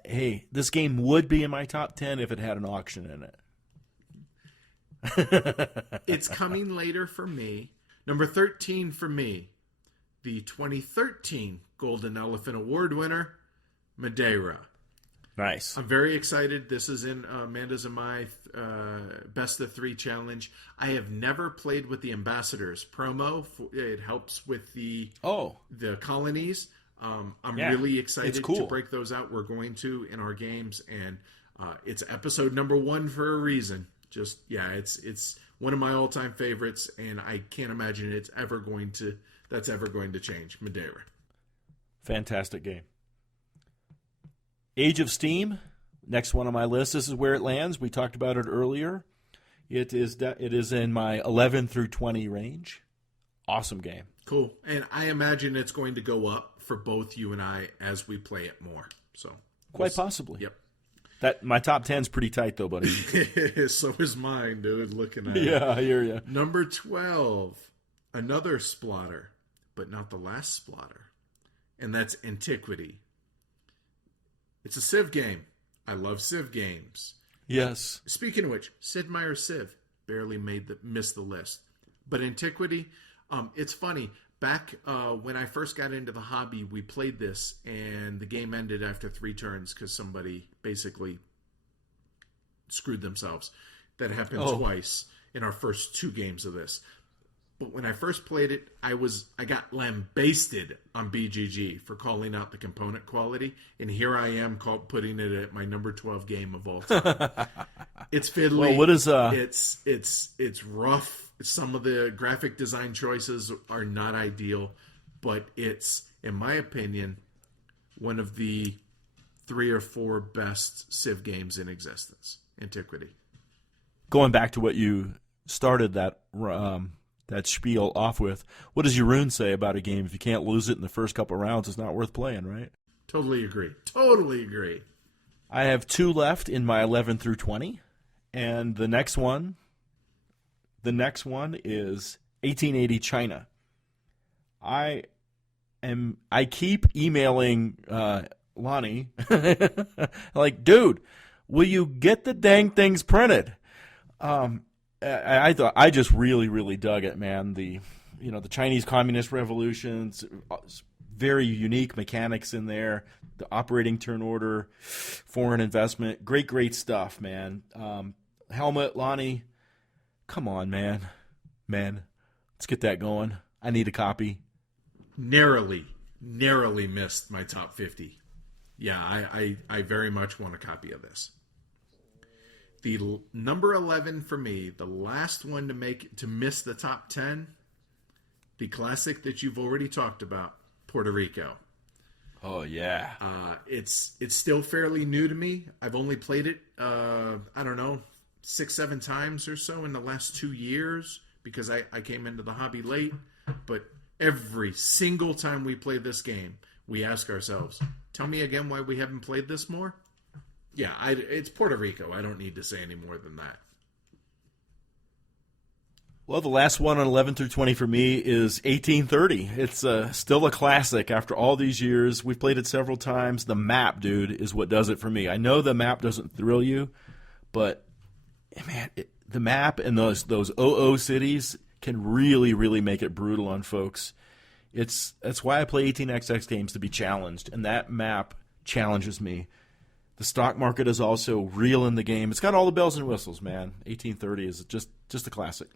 Hey, this game would be in my top 10 if it had an auction in it. It's coming later for me. Number 13 for me, the 2013 Golden Elephant Award winner, Madeira. Nice. I'm very excited. This is in Amanda's and my Best of 3 challenge. I have never played with the Ambassadors promo. It helps with the colonies. I'm really excited to break those out. We're going to in our games, and it's episode number 1 for a reason. It's one of my all-time favorites, and I can't imagine that's ever going to change. Madeira. Fantastic game. Age of Steam, next one on my list. This is where it lands. We talked about it earlier. It is in my 11 through 20 range. Awesome game. Cool. And I imagine it's going to go up for both you and I as we play it more. So quite possibly. Yep. My top 10's pretty tight though, buddy. So is mine, dude. Looking at Yeah, I hear you. Number 12, another splotter, but not the last splotter. And that's Antiquity. It's a Civ game. I love Civ games. Yes. Speaking of which, Sid Meier's Civ barely missed the list. But Antiquity, it's funny. Back when I first got into the hobby, we played this, and the game ended after 3 turns because somebody basically screwed themselves. That happened Oh. twice in our first 2 games of this. But when I first played it, I got lambasted on BGG for calling out the component quality, and here I am putting it at my number 12 game of all time. It's fiddly. Well, what is It's rough. Some of the graphic design choices are not ideal, but it's, in my opinion, one of the 3 or 4 best Civ games in existence. Antiquity. going back to what you started that spiel off with? What does your rune say about a game? If you can't lose it in the first couple rounds, it's not worth playing, right? Totally agree. Totally agree. I have 2 left in my 11 through 20, and the next one is 1880 China. I keep emailing Lonnie, like, dude, will you get the dang things printed? I just really, really dug it, man. The Chinese Communist Revolutions, very unique mechanics in there. The operating turn order, foreign investment, great stuff, man. Helmet, Lonnie, come on, man, let's get that going. I need a copy. Narrowly missed my top 50. Yeah, I very much want a copy of this. The number 11 for me, the last one to miss the top 10, the classic that you've already talked about, Puerto Rico. Oh yeah. It's still fairly new to me. I've only played it, 6-7 times or so in the last 2 years because I came into the hobby late. But every single time we play this game, we ask ourselves, tell me again why we haven't played this more? Yeah, it's Puerto Rico. I don't need to say any more than that. Well, the last one on 11 through 20 for me is 1830. It's still a classic after all these years. We've played it several times. The map, dude, is what does it for me. I know the map doesn't thrill you, but, man, the map and those OO cities can really, really make it brutal on folks. That's why I play 18xx games, to be challenged, and that map challenges me. The stock market is also real in the game. It's got all the bells and whistles, man. 1830 is just a classic.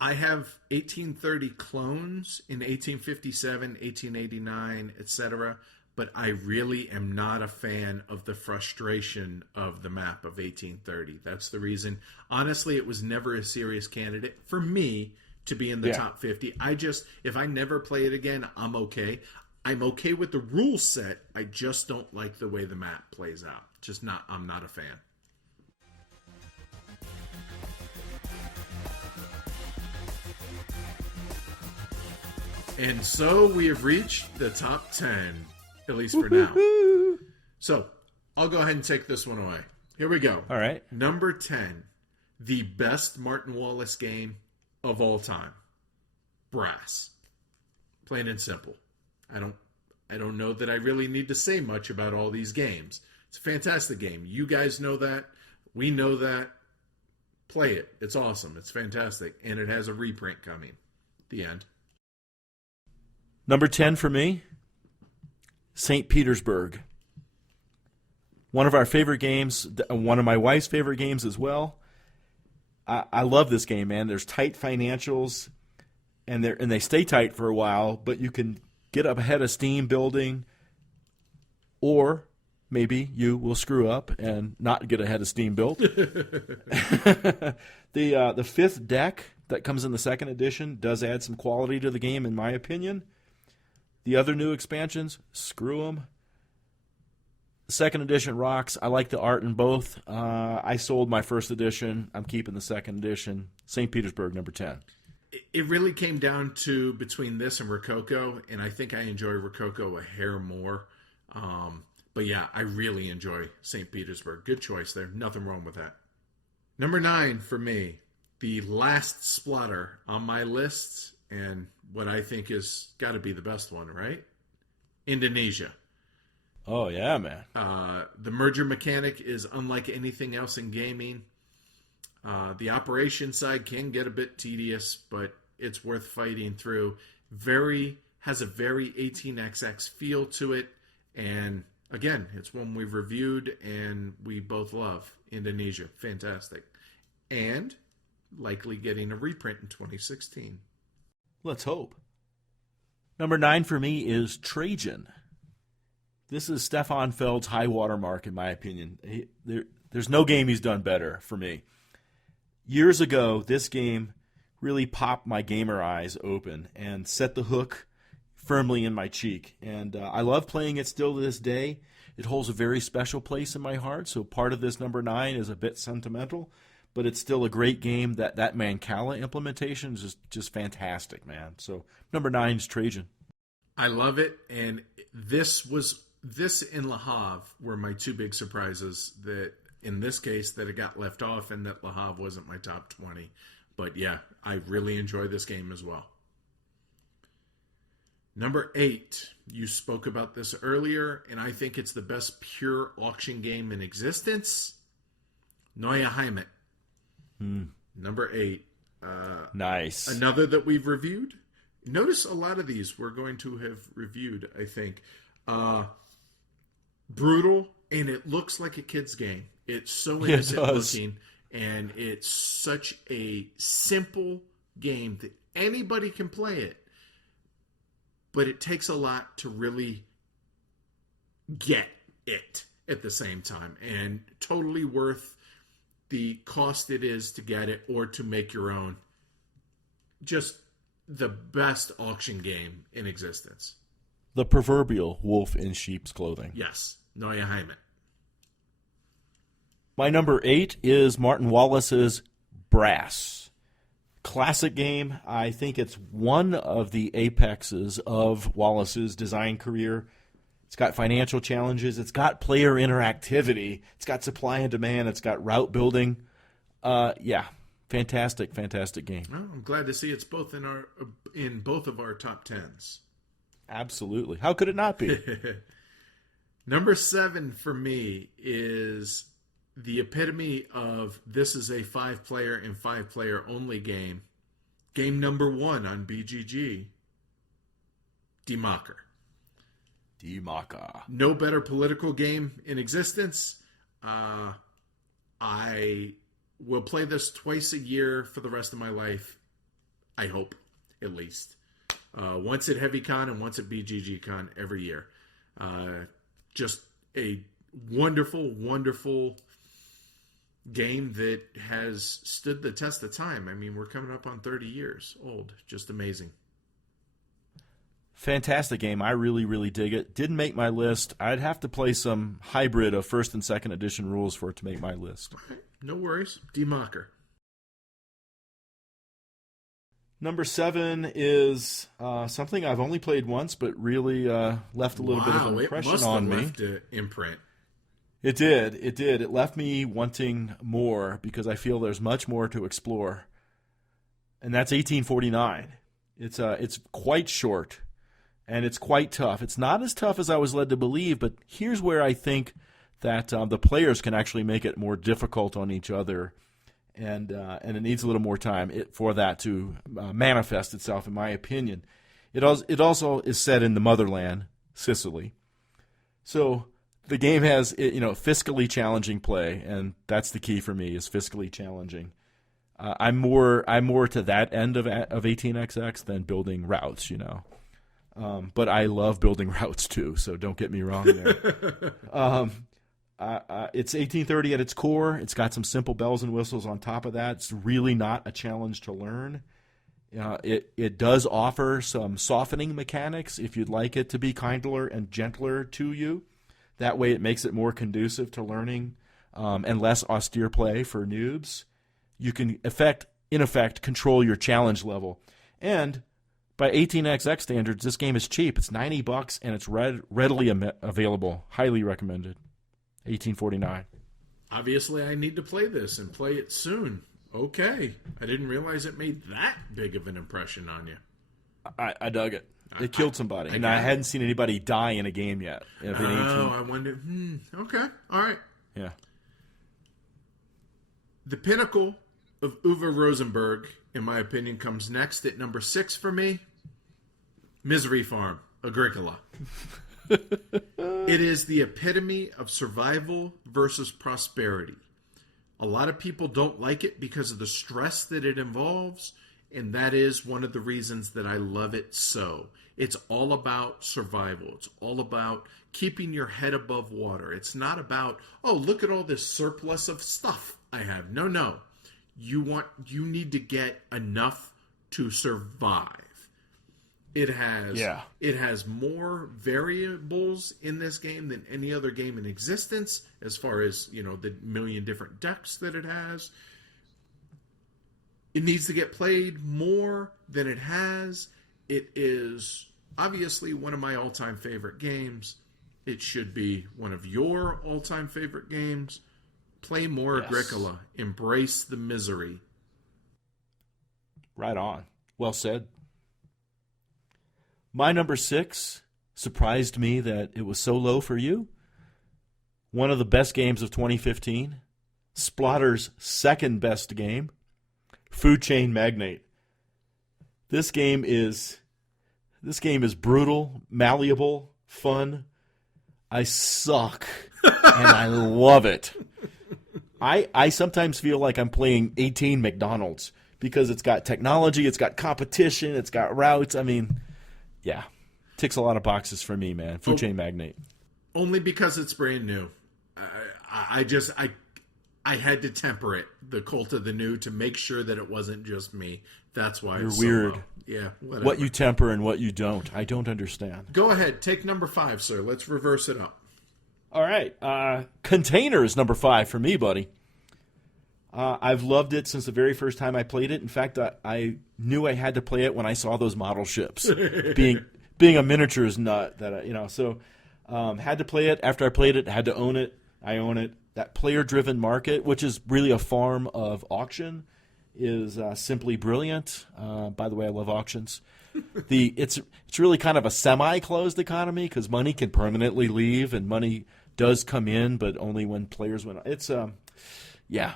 I have 1830 clones in 1857, 1889, etc., but I really am not a fan of the frustration of the map of 1830. That's the reason. Honestly, it was never a serious candidate for me to be in the top 50. If I never play it again, I'm okay. I'm okay with the rule set. I just don't like the way the map plays out. I'm not a fan. And so we have reached the top 10, at least for now. So I'll go ahead and take this one away. Here we go. All right. Number 10, the best Martin Wallace game of all time. Brass. Plain and simple. I don't know that I really need to say much about all these games. It's a fantastic game. You guys know that. We know that. Play it. It's awesome. It's fantastic. And it has a reprint coming. The end. Number 10 for me, St. Petersburg. One of our favorite games, one of my wife's favorite games as well. I love this game, man. There's tight financials, and they stay tight for a while, but you can get up ahead of steam building, or maybe you will screw up and not get ahead of steam built. The 5th deck that comes in the 2nd edition does add some quality to the game, in my opinion. The other new expansions, screw them. The 2nd edition rocks. I like the art in both. I sold my 1st edition. I'm keeping the 2nd edition. St. Petersburg, number 10. It really came down to between this and Rococo, and I think I enjoy Rococo a hair more. But yeah, I really enjoy St. Petersburg. Good choice there. Nothing wrong with that. Number 9 for me, the last splatter on my list, and what I think is got to be the best one, right? Indonesia. Oh, yeah, man. The merger mechanic is unlike anything else in gaming. The operation side can get a bit tedious, but it's worth fighting through. Has a very 18xx feel to it, and Again, it's one we've reviewed and we both love. Indonesia, fantastic. And likely getting a reprint in 2016. Let's hope. Number 9 for me is Trajan. This is Stefan Feld's high water mark, in my opinion. There's no game he's done better for me. Years ago, this game really popped my gamer eyes open and set the hook firmly in my cheek. And I love playing it still to this day. It holds a very special place in my heart, so part of this number 9 is a bit sentimental, but it's still a great game. That Mancala implementation is just fantastic, man. So number 9 is Trajan. I love it, and this and Le Havre were my two big surprises, that in this case that it got left off and that Le Havre wasn't my top 20. But yeah, I really enjoy this game as well. Number 8, you spoke about this earlier, and I think it's the best pure auction game in existence. Neue Heimat. Number 8. Nice. Another that we've reviewed. Notice a lot of these we're going to have reviewed, I think. Brutal, and it looks like a kid's game. It's so innocent looking, and it's such a simple game that anybody can play it. But it takes a lot to really get it at the same time, and totally worth the cost it is to get it or to make your own. Just the best auction game in existence. The proverbial wolf in sheep's clothing. Yes, Neue Heimat. My number 8 is Martin Wallace's Brass. Classic game. I think it's one of the apexes of Wallace's design career. It's got financial challenges. It's got player interactivity. It's got supply and demand. It's got route building. Fantastic game. Well, I'm glad to see it's both in both of our top 10s. Absolutely. How could it not be? Number 7 for me is the epitome of this is a 5-player and 5-player only game. Game number 1 on BGG. Die Macher. Die Macher. No better political game in existence. I will play this twice a year for the rest of my life. I hope, at least. Once at HeavyCon and once at BGGCon every year. Just a wonderful, wonderful game that has stood the test of time. I mean, we're coming up on 30 years old. Just amazing. Fantastic game. I really, really dig it. Didn't make my list. I'd have to play some hybrid of first and second edition rules for it to make my list. All right. No worries. Die Macher. Number 7 is something I've only played once, but really left a little bit of an impression on me. It must have left an imprint. It did. It left me wanting more because I feel there's much more to explore. And that's 1849. It's quite short, and it's quite tough. It's not as tough as I was led to believe, but here's where I think that the players can actually make it more difficult on each other, and it needs a little more time for that to manifest itself, in my opinion. It also is set in the motherland, Sicily. So the game has fiscally challenging play, and that's the key for me, is fiscally challenging. I'm more to that end of 18xx than building routes, but I love building routes too. So don't get me wrong there. It's 1830 at its core. It's got some simple bells and whistles on top of that. It's really not a challenge to learn. It does offer some softening mechanics if you'd like it to be kinder and gentler to you. That way it makes it more conducive to learning and less austere play for noobs. You can, in effect, control your challenge level. And by 18xx standards, this game is cheap. It's $90 and it's readily available. Highly recommended. 1849. Obviously, I need to play this and play it soon. Okay. I didn't realize it made that big of an impression on you. I dug it. It killed somebody. And I hadn't seen anybody die in a game yet. I wonder. Okay. All right. Yeah. The pinnacle of Uwe Rosenberg, in my opinion, comes next at number 6 for me. Misery Farm, Agricola. It is the epitome of survival versus prosperity. A lot of people don't like it because of the stress that it involves, and that is one of the reasons that I love it so. It's all about survival. It's all about keeping your head above water. It's not about, oh, look at all this surplus of stuff I have. No. You need to get enough to survive. It has more variables in this game than any other game in existence, as far as, the million different decks that it has. It needs to get played more than it has. It is obviously one of my all-time favorite games. It should be one of your all-time favorite games. Play more Agricola. Embrace the misery. Right on. Well said. My number 6 surprised me that it was so low for you. One of the best games of 2015. Splotter's second best game. Food Chain Magnate. This game is brutal, malleable, fun. I suck, and I love it. I sometimes feel like I'm playing 18 McDonald's because it's got technology, it's got competition, it's got routes. I mean, yeah, ticks a lot of boxes for me, man. Food Chain Magnate. Only because it's brand new. I had to temper it, the cult of the new, to make sure that it wasn't just me. That's why it's weird. So low. Yeah, whatever. What you temper and what you don't. I don't understand. Go ahead. Take number 5, sir. Let's reverse it up. All right. Containers, number 5 for me, buddy. I've loved it since the very first time I played it. In fact, I knew I had to play it when I saw those model ships. being a miniatures nut, had to play it. After I played it, had to own it. I own it. That player-driven market, which is really a form of auction, is simply brilliant. By the way, I love auctions. It's really kind of a semi-closed economy because money can permanently leave and money does come in, but only when players win. It's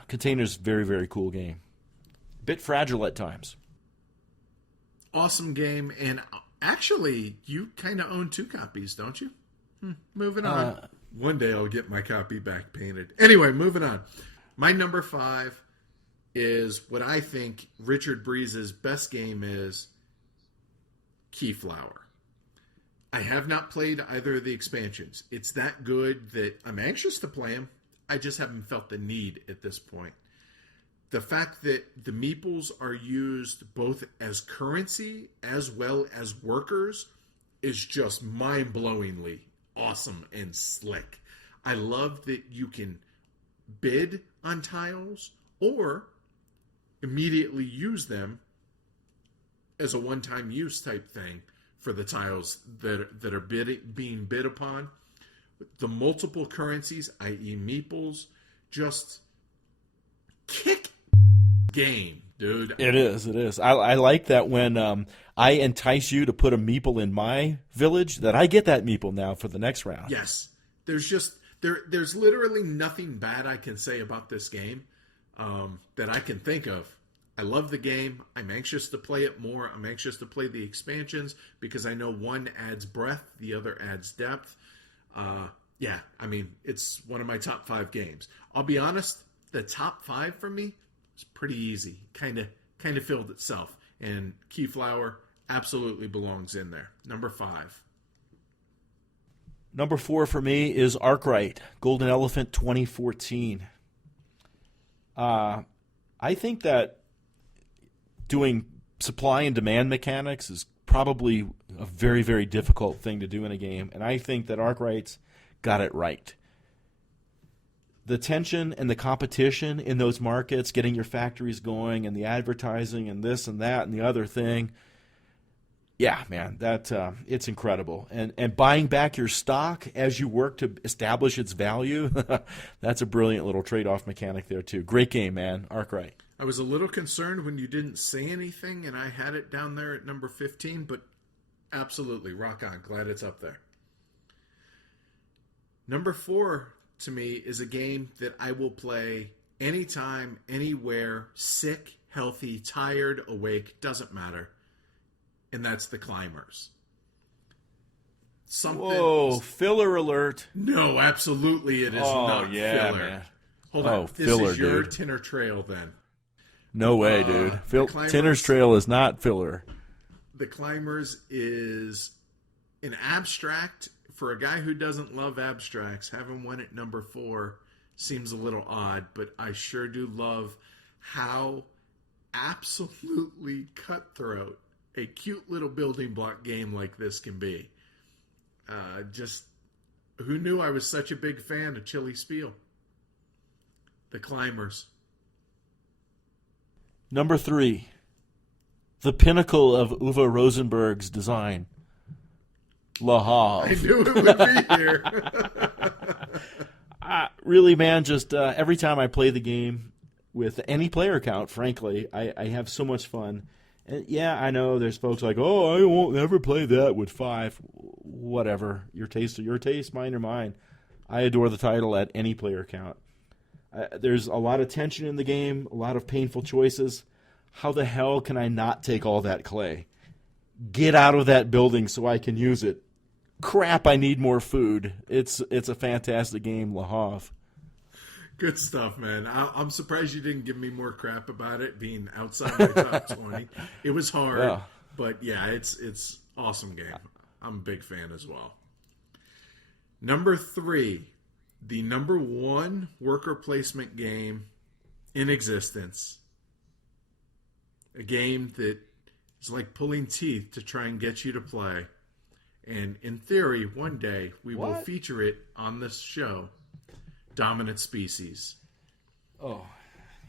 Containers, very, very cool game. Bit fragile at times. Awesome game, and actually, you kind of own 2 copies, don't you? Moving on. One day I'll get my copy back painted. Anyway, moving on. My number 5 is what I think Richard Breeze's best game is, Keyflower. I have not played either of the expansions. It's that good that I'm anxious to play them. I just haven't felt the need at this point. The fact that the meeples are used both as currency as well as workers is just mind-blowingly awesome and slick. I love that you can bid on tiles or immediately use them as a one-time use type thing for the tiles that are being bid upon. The multiple currencies, i.e. meeples, just kick game, dude. It is. I like that when I entice you to put a meeple in my village, that I get that meeple now for the next round. Yes. There's literally nothing bad I can say about this game that I can think of. I love the game. I'm anxious to play it more. I'm anxious to play the expansions because I know one adds breadth, the other adds depth. It's one of my top 5 games. I'll be honest, the top 5 for me is pretty easy. Kind of filled itself. And Keyflower absolutely belongs in there. Number 5. Number 4 for me is Arkwright, Golden Elephant 2014. I think that doing supply and demand mechanics is probably a very, very difficult thing to do in a game, and I think that Arkwright's got it right. The tension and the competition in those markets, getting your factories going, and the advertising, and this and that and the other thing, yeah, man, that it's incredible. And buying back your stock as you work to establish its value, that's a brilliant little trade-off mechanic there too. Great game, man, Arkwright. I was a little concerned when you didn't say anything, and I had it down there at number 15, but absolutely, rock on. Glad it's up there. Number 4, to me, is a game that I will play anytime, anywhere, sick, healthy, tired, awake, doesn't matter. And that's The Climbers. something. Whoa, filler alert. No, absolutely it is not filler. Man. Hold on. This filler, is your dude. Tinner Trail then. No way, dude. Climbers, Tinner's Trail is not filler. The Climbers is an abstract. For a guy who doesn't love abstracts, having one at number 4 seems a little odd, but I sure do love how absolutely cutthroat a cute little building block game like this can be. Just, who knew I was such a big fan of Chili Spiel? The Climbers. Number 3, the pinnacle of Uwe Rosenberg's design, Le Havre. I knew it would be here. Really, man, just every time I play the game with any player count, frankly, I have so much fun. And yeah, I know there's folks like, oh, I won't ever play that with 5. Whatever. Your taste, mine or mine. I adore the title at any player count. There's a lot of tension in the game, a lot of painful choices. How the hell can I not take all that clay? Get out of that building so I can use it. Crap, I need more food. It's a fantastic game, Le Havre. Good stuff, man. I'm surprised you didn't give me more crap about it being outside my top 20. It was hard, but yeah, it's awesome game. I'm a big fan as well. Number 3, the number 1 worker placement game in existence. A game that is like pulling teeth to try and get you to play. And in theory, one day we will feature it on this show. Dominant Species. Oh,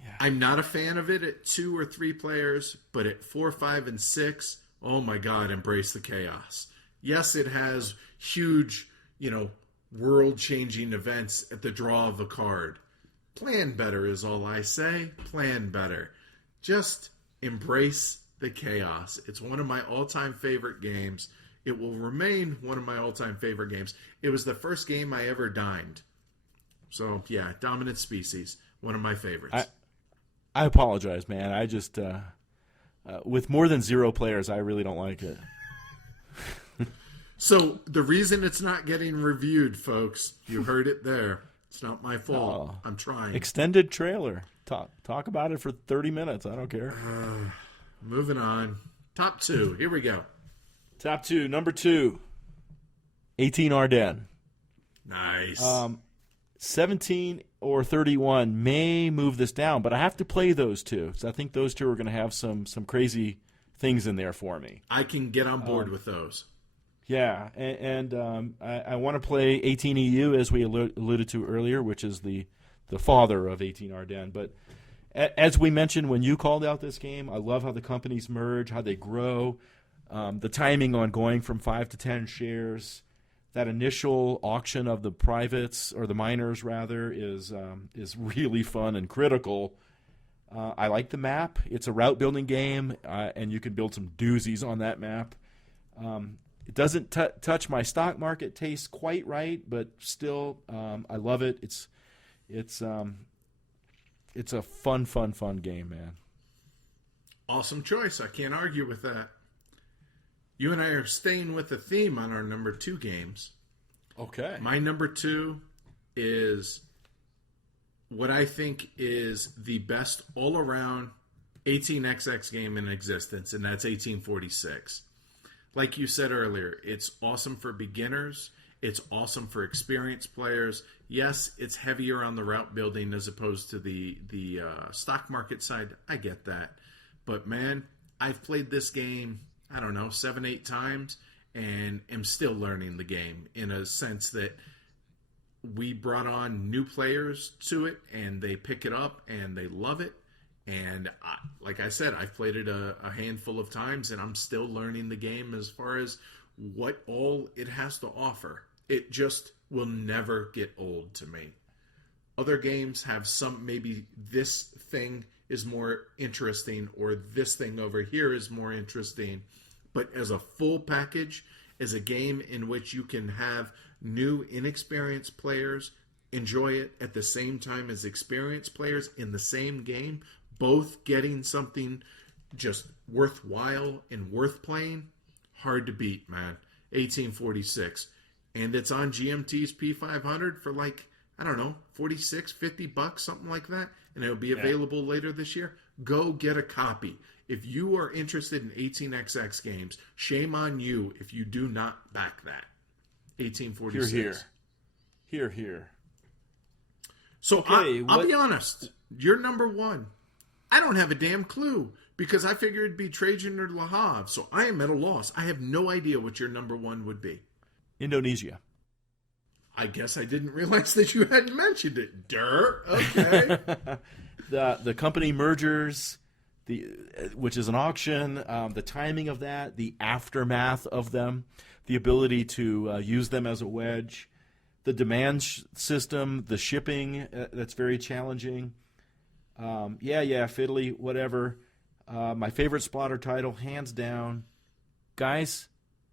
yeah. I'm not a fan of it at 2 or 3 players, but at 4, 5, and 6, oh my God, embrace the chaos. Yes, it has huge, world-changing events at the draw of a card. Plan better is all I say. Plan better. Just embrace the chaos. It's one of my all-time favorite games. It will remain one of my all-time favorite games. It was the first game I ever dined. So, yeah, Dominant Species, one of my favorites. I apologize, man. I just, with more than 0 players, I really don't like it. So, the reason it's not getting reviewed, folks, you heard it there. It's not my fault. I'm trying. Extended trailer. Talk about it for 30 minutes. I don't care. Moving on. Top 2. Here we go. Top 2. Number 2. 18 Ardennes. Nice. 17 or 31 may move this down, but I have to play those two. So I think those two are going to have some crazy things in there for me. I can get on board with those. Yeah, and I want to play 18 EU, as we alluded to earlier, which is the father of 18 Ardennes. But as we mentioned when you called out this game, I love how the companies merge, how they grow, the timing on going from 5 to 10 shares. That initial auction of the privates, or the miners rather, is really fun and critical. I like the map. It's a route building game, and you can build some doozies on that map. It doesn't touch my stock market taste quite right, but still, I love it. It's a fun game, man. Awesome choice. I can't argue with that. You and I are staying with the theme on our number 2 games. Okay. My number 2 is what I think is the best all-around 18xx game in existence, and that's 1846. Like you said earlier, it's awesome for beginners. It's awesome for experienced players. Yes, it's heavier on the route building as opposed to the stock market side. I get that. But, man, I've played this game, 7, 8 times, and am still learning the game in a sense that we brought on new players to it, and they pick it up, and they love it. And like I said, I've played it a handful of times, and I'm still learning the game as far as what all it has to offer. It just will never get old to me. Other games have maybe this thing is more interesting, or this thing over here is more interesting. But as a full package, as a game in which you can have new, inexperienced players enjoy it at the same time as experienced players in the same game, both getting something just worthwhile and worth playing, hard to beat, man. 1846. and it's on GMT's P500 for like, I don't know, $46-$50, something like that, and it'll be available later this year. Go get a copy. If you are interested in 18XX games, shame on you if you do not back that. 1846. Here, here. Here, here. So okay, I'll be honest. You're number one. I don't have a damn clue because I figured it'd be Trajan or Le Havre. So I am at a loss. I have no idea what your number one would be. Indonesia. I guess I didn't realize that you hadn't mentioned it. Okay. The company mergers, which is an auction, the timing of that, the aftermath of them, the ability to use them as a wedge, the demand system, the shipping that's very challenging. Fiddly, whatever. My favorite Splotter title, hands down. Guys,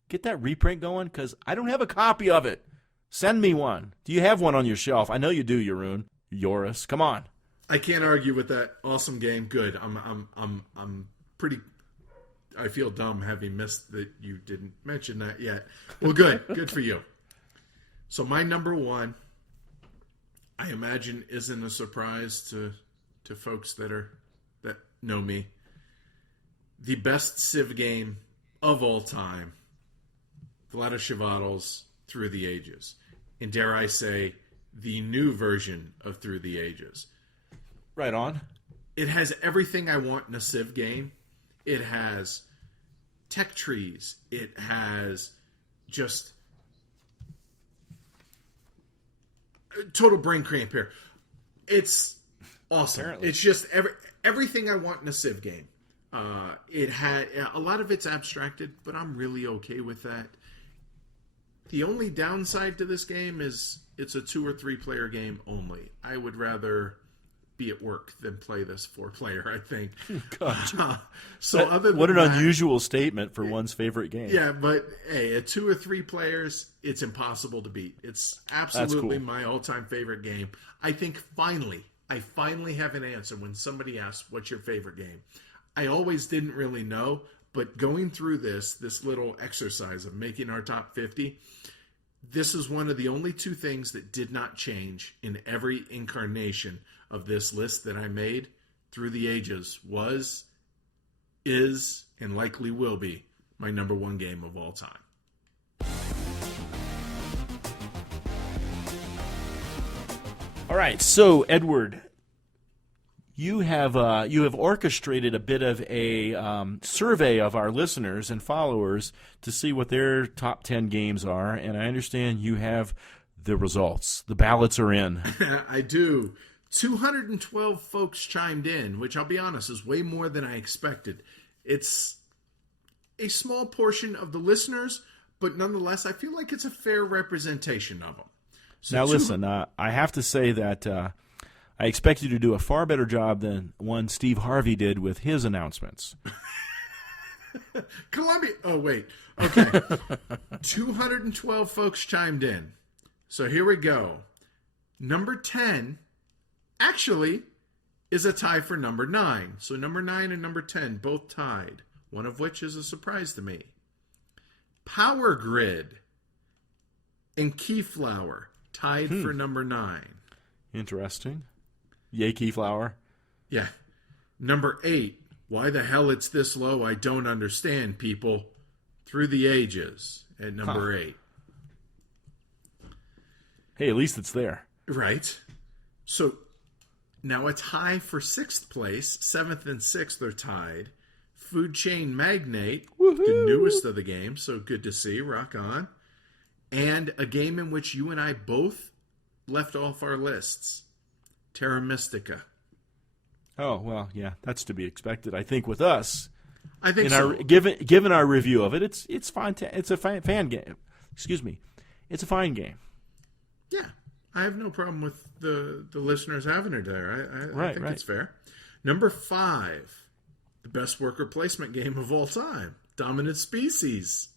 get that reprint going because I don't have a copy of it. Send me one. Do you have one on your shelf? I know you do, Jeroen. Joris, come on. I can't argue with that. Awesome game. Good. I'm pretty. I feel dumb having missed that you didn't mention that yet. Well, good. Good for you. So my number one, I imagine, isn't a surprise to folks that know me. The best Civ game of all time, Vlaada Chvátil's Through the Ages. And dare I say, the new version of Through the Ages. Right on. It has everything I want in a Civ game. It has tech trees. It has just total brain cramp here. It's awesome. Apparently. It's just everything I want in a Civ game. It had a lot of it's abstracted, but I'm really okay with that. The only downside to this game is it's a 2 or 3 player game only. I would rather be at work than play this 4-player, I think. What an unusual statement for one's favorite game. Yeah, but hey, at 2 or 3 players, it's impossible to beat. It's absolutely my all-time favorite game. I think I finally have an answer when somebody asks, what's your favorite game? I always didn't really know, but going through this little exercise of making our top 50, this is one of the only 2 things that did not change in every incarnation of this list that I made. Through the Ages was, is, and likely will be my number 1 game of all time. All right, so Edward, you have orchestrated a bit of a survey of our listeners and followers to see what their top 10 games are, and I understand you have the results. The ballots are in. I do. 212 folks chimed in, which I'll be honest is way more than I expected. It's a small portion of the listeners, but nonetheless, I feel like it's a fair representation of them. So now listen, I have to say that I expect you to do a far better job than one Steve Harvey did with his announcements. Columbia. Oh, wait. Okay. 212 folks chimed in. So here we go. Number 10 actually is a tie for number 9. So number 9 and number 10 both tied, one of which is a surprise to me. Power Grid and Keyflower tied for number 9. Interesting. Yay, Keyflower. Yeah. Number 8, why the hell it's this low, I don't understand, people. Through the Ages at number 8. Hey, at least it's there. Right. So now a tie for 6th place. 7th and 6th are tied. Food Chain Magnate, the newest of the games, so good to see. Rock on. And a game in which you and I both left off our lists. Terra Mystica. Oh, well, yeah, that's to be expected. I think with us, I think so. Given our review of it, it's fine. It's a fan game. Excuse me. It's a fine game. Yeah, I have no problem with the listeners having it there. I think it's fair. Number 5, the best worker placement game of all time, Dominant Species.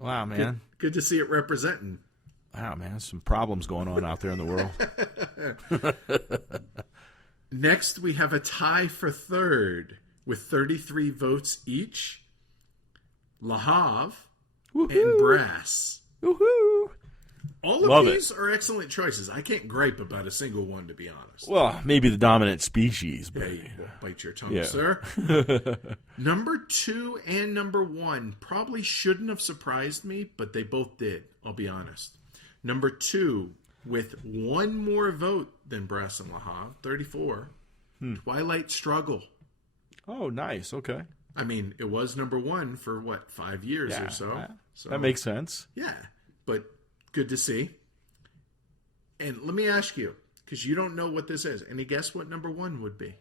Wow, man. Good to see it representing. Wow, man, there's some problems going on out there in the world. Next, we have a tie for 3rd with 33 votes each. Le Havre and Brass. Woohoo! All of Love these are excellent choices. I can't gripe about a single one, to be honest. Well, maybe the dominant species, but Hey, bite your tongue, yeah. sir. Number 2 and number 1 probably shouldn't have surprised me, but they both did, I'll be honest. Number 2, with one more vote than Brass and Le Havre, 34, Twilight Struggle. Oh, nice. Okay. I mean, it was number 1 for, 5 years or so. That makes sense. Yeah, but good to see. And let me ask you, because you don't know what this is, any guess what number 1 would be?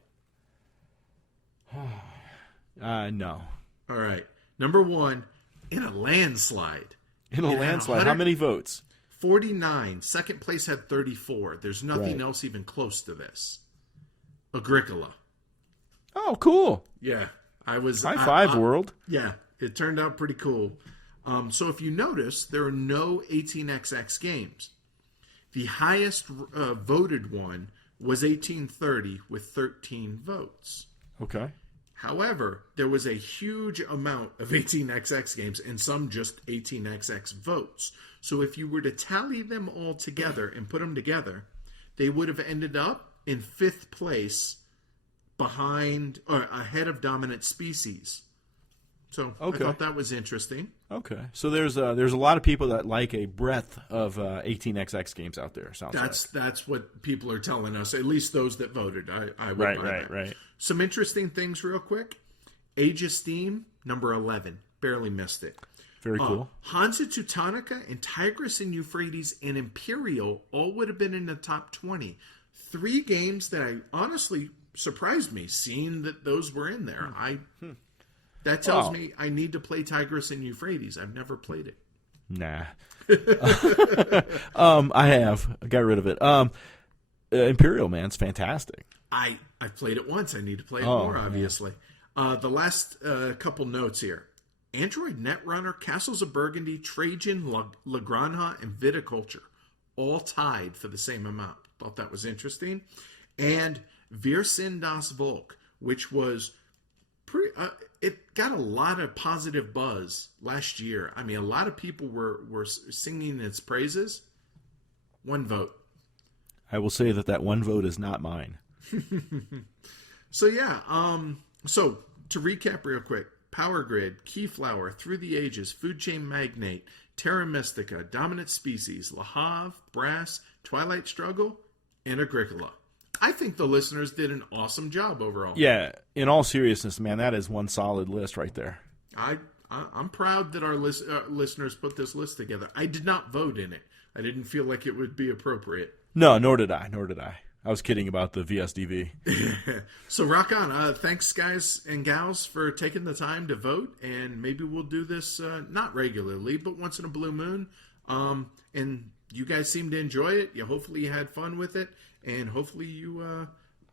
No. All right. Number 1, in a landslide. In a landslide. How many votes? 49. Second place had 34. There's nothing else even close to this. Agricola. Oh, cool. Yeah. I was High five, world. Yeah. It turned out pretty cool. So if you notice, there are no 18XX games. The highest voted one was 1830 with 13 votes. Okay. However, there was a huge amount of 18XX games and some just 18XX votes. So if you were to tally them all together and put them together, they would have ended up in 5th place behind or ahead of Dominant Species. So I thought that was interesting. Okay. So there's a lot of people that like a breadth of 18XX games out there, sounds like. That's what people are telling us, at least those that voted. I would buy that. Right. Some interesting things real quick. Age of Steam, number 11. Barely missed it. Very cool. Hansa Teutonica and Tigris and Euphrates and Imperial all would have been in the top 20. 3 games that I honestly surprised me seeing that those were in there. That tells me I need to play Tigris and Euphrates. I've never played it. Nah. I have. I got rid of it. Imperial, man, it's fantastic. I've played it once. I need to play it more, obviously. The last couple notes here. Android Netrunner, Castles of Burgundy, Trajan, La Granja, and Viticulture all tied for the same amount. Thought that was interesting. And Wir sind das Volk, which was pretty... it got a lot of positive buzz last year. I mean, a lot of people were singing its praises. 1 vote. I will say that one vote is not mine. So, yeah. So, to recap real quick. Power Grid, Keyflower, Through the Ages, Food Chain Magnate, Terra Mystica, Dominant Species, Le Havre, Brass, Twilight Struggle, and Agricola. I think the listeners did an awesome job overall. Yeah, in all seriousness, man, that is one solid list right there. I'm proud that our listeners put this list together. I did not vote in it. I didn't feel like it would be appropriate. No, nor did I. I was kidding about the VSDV. So rock on. Thanks, guys and gals, for taking the time to vote. And maybe we'll do this not regularly, but once in a blue moon. And you guys seem to enjoy it. Hopefully you had fun with it. And hopefully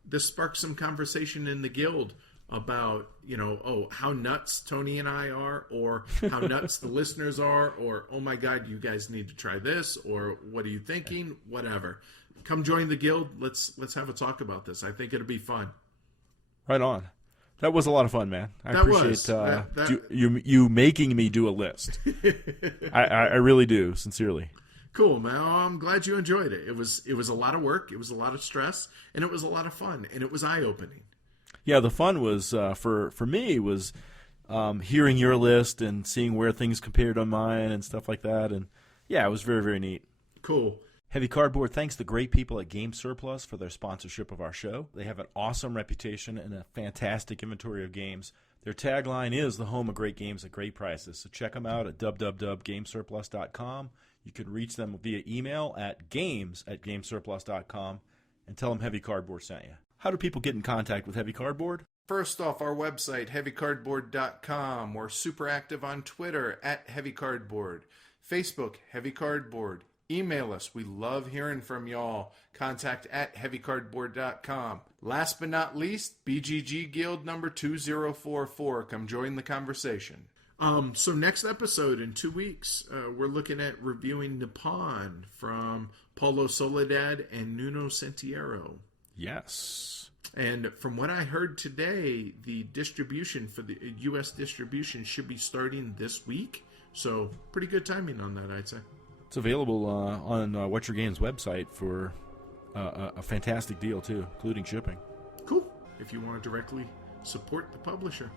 this sparks some conversation in the guild about, how nuts Tony and I are, or how nuts the listeners are, or, oh my God, you guys need to try this, or what are you thinking? Whatever. Come join the guild. Let's have a talk about this. I think it'll be fun. Right on. That was a lot of fun, man. I appreciate you making me do a list. I really do, sincerely. Cool, man. Oh, I'm glad you enjoyed it. It was a lot of work. It was a lot of stress, and it was a lot of fun, and it was eye-opening. Yeah, the fun was for me was hearing your list and seeing where things compared to mine and stuff like that, and yeah, it was very, very neat. Cool. Heavy Cardboard thanks the great people at Game Surplus for their sponsorship of our show. They have an awesome reputation and a fantastic inventory of games. Their tagline is the home of great games at great prices. So check them out at www.gamesurplus.com. You can reach them via email at games@gamesurplus.com and tell them Heavy Cardboard sent you. How do people get in contact with Heavy Cardboard? First off, our website, heavycardboard.com. We're super active on Twitter at Heavy Cardboard. Facebook, Heavy Cardboard. Email us. We love hearing from y'all. Contact at heavycardboard.com. Last but not least, BGG Guild number 2044. Come join the conversation. So next episode in 2 weeks, we're looking at reviewing Nippon from Paulo Soledad and Nuno Sentiero. Yes. And from what I heard today, the distribution for the U.S. distribution should be starting this week. So pretty good timing on that, I'd say. It's available on What's Your Game's website for a fantastic deal, too, including shipping. Cool. If you want to directly support the publisher.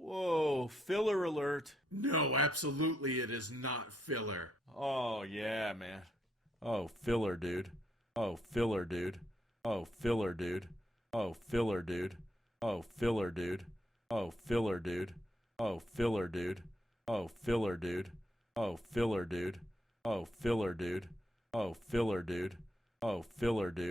Whoa, filler alert. No, absolutely it is not filler. Oh, yeah, man. Oh, filler, dude. Oh, filler, dude. Oh, filler, dude. Oh, filler, dude. Oh, filler, dude. Oh, filler, dude. Oh, filler, dude. Oh, filler, dude. Oh, filler, dude. Oh, filler, dude. Oh, filler, dude. Oh, filler, dude.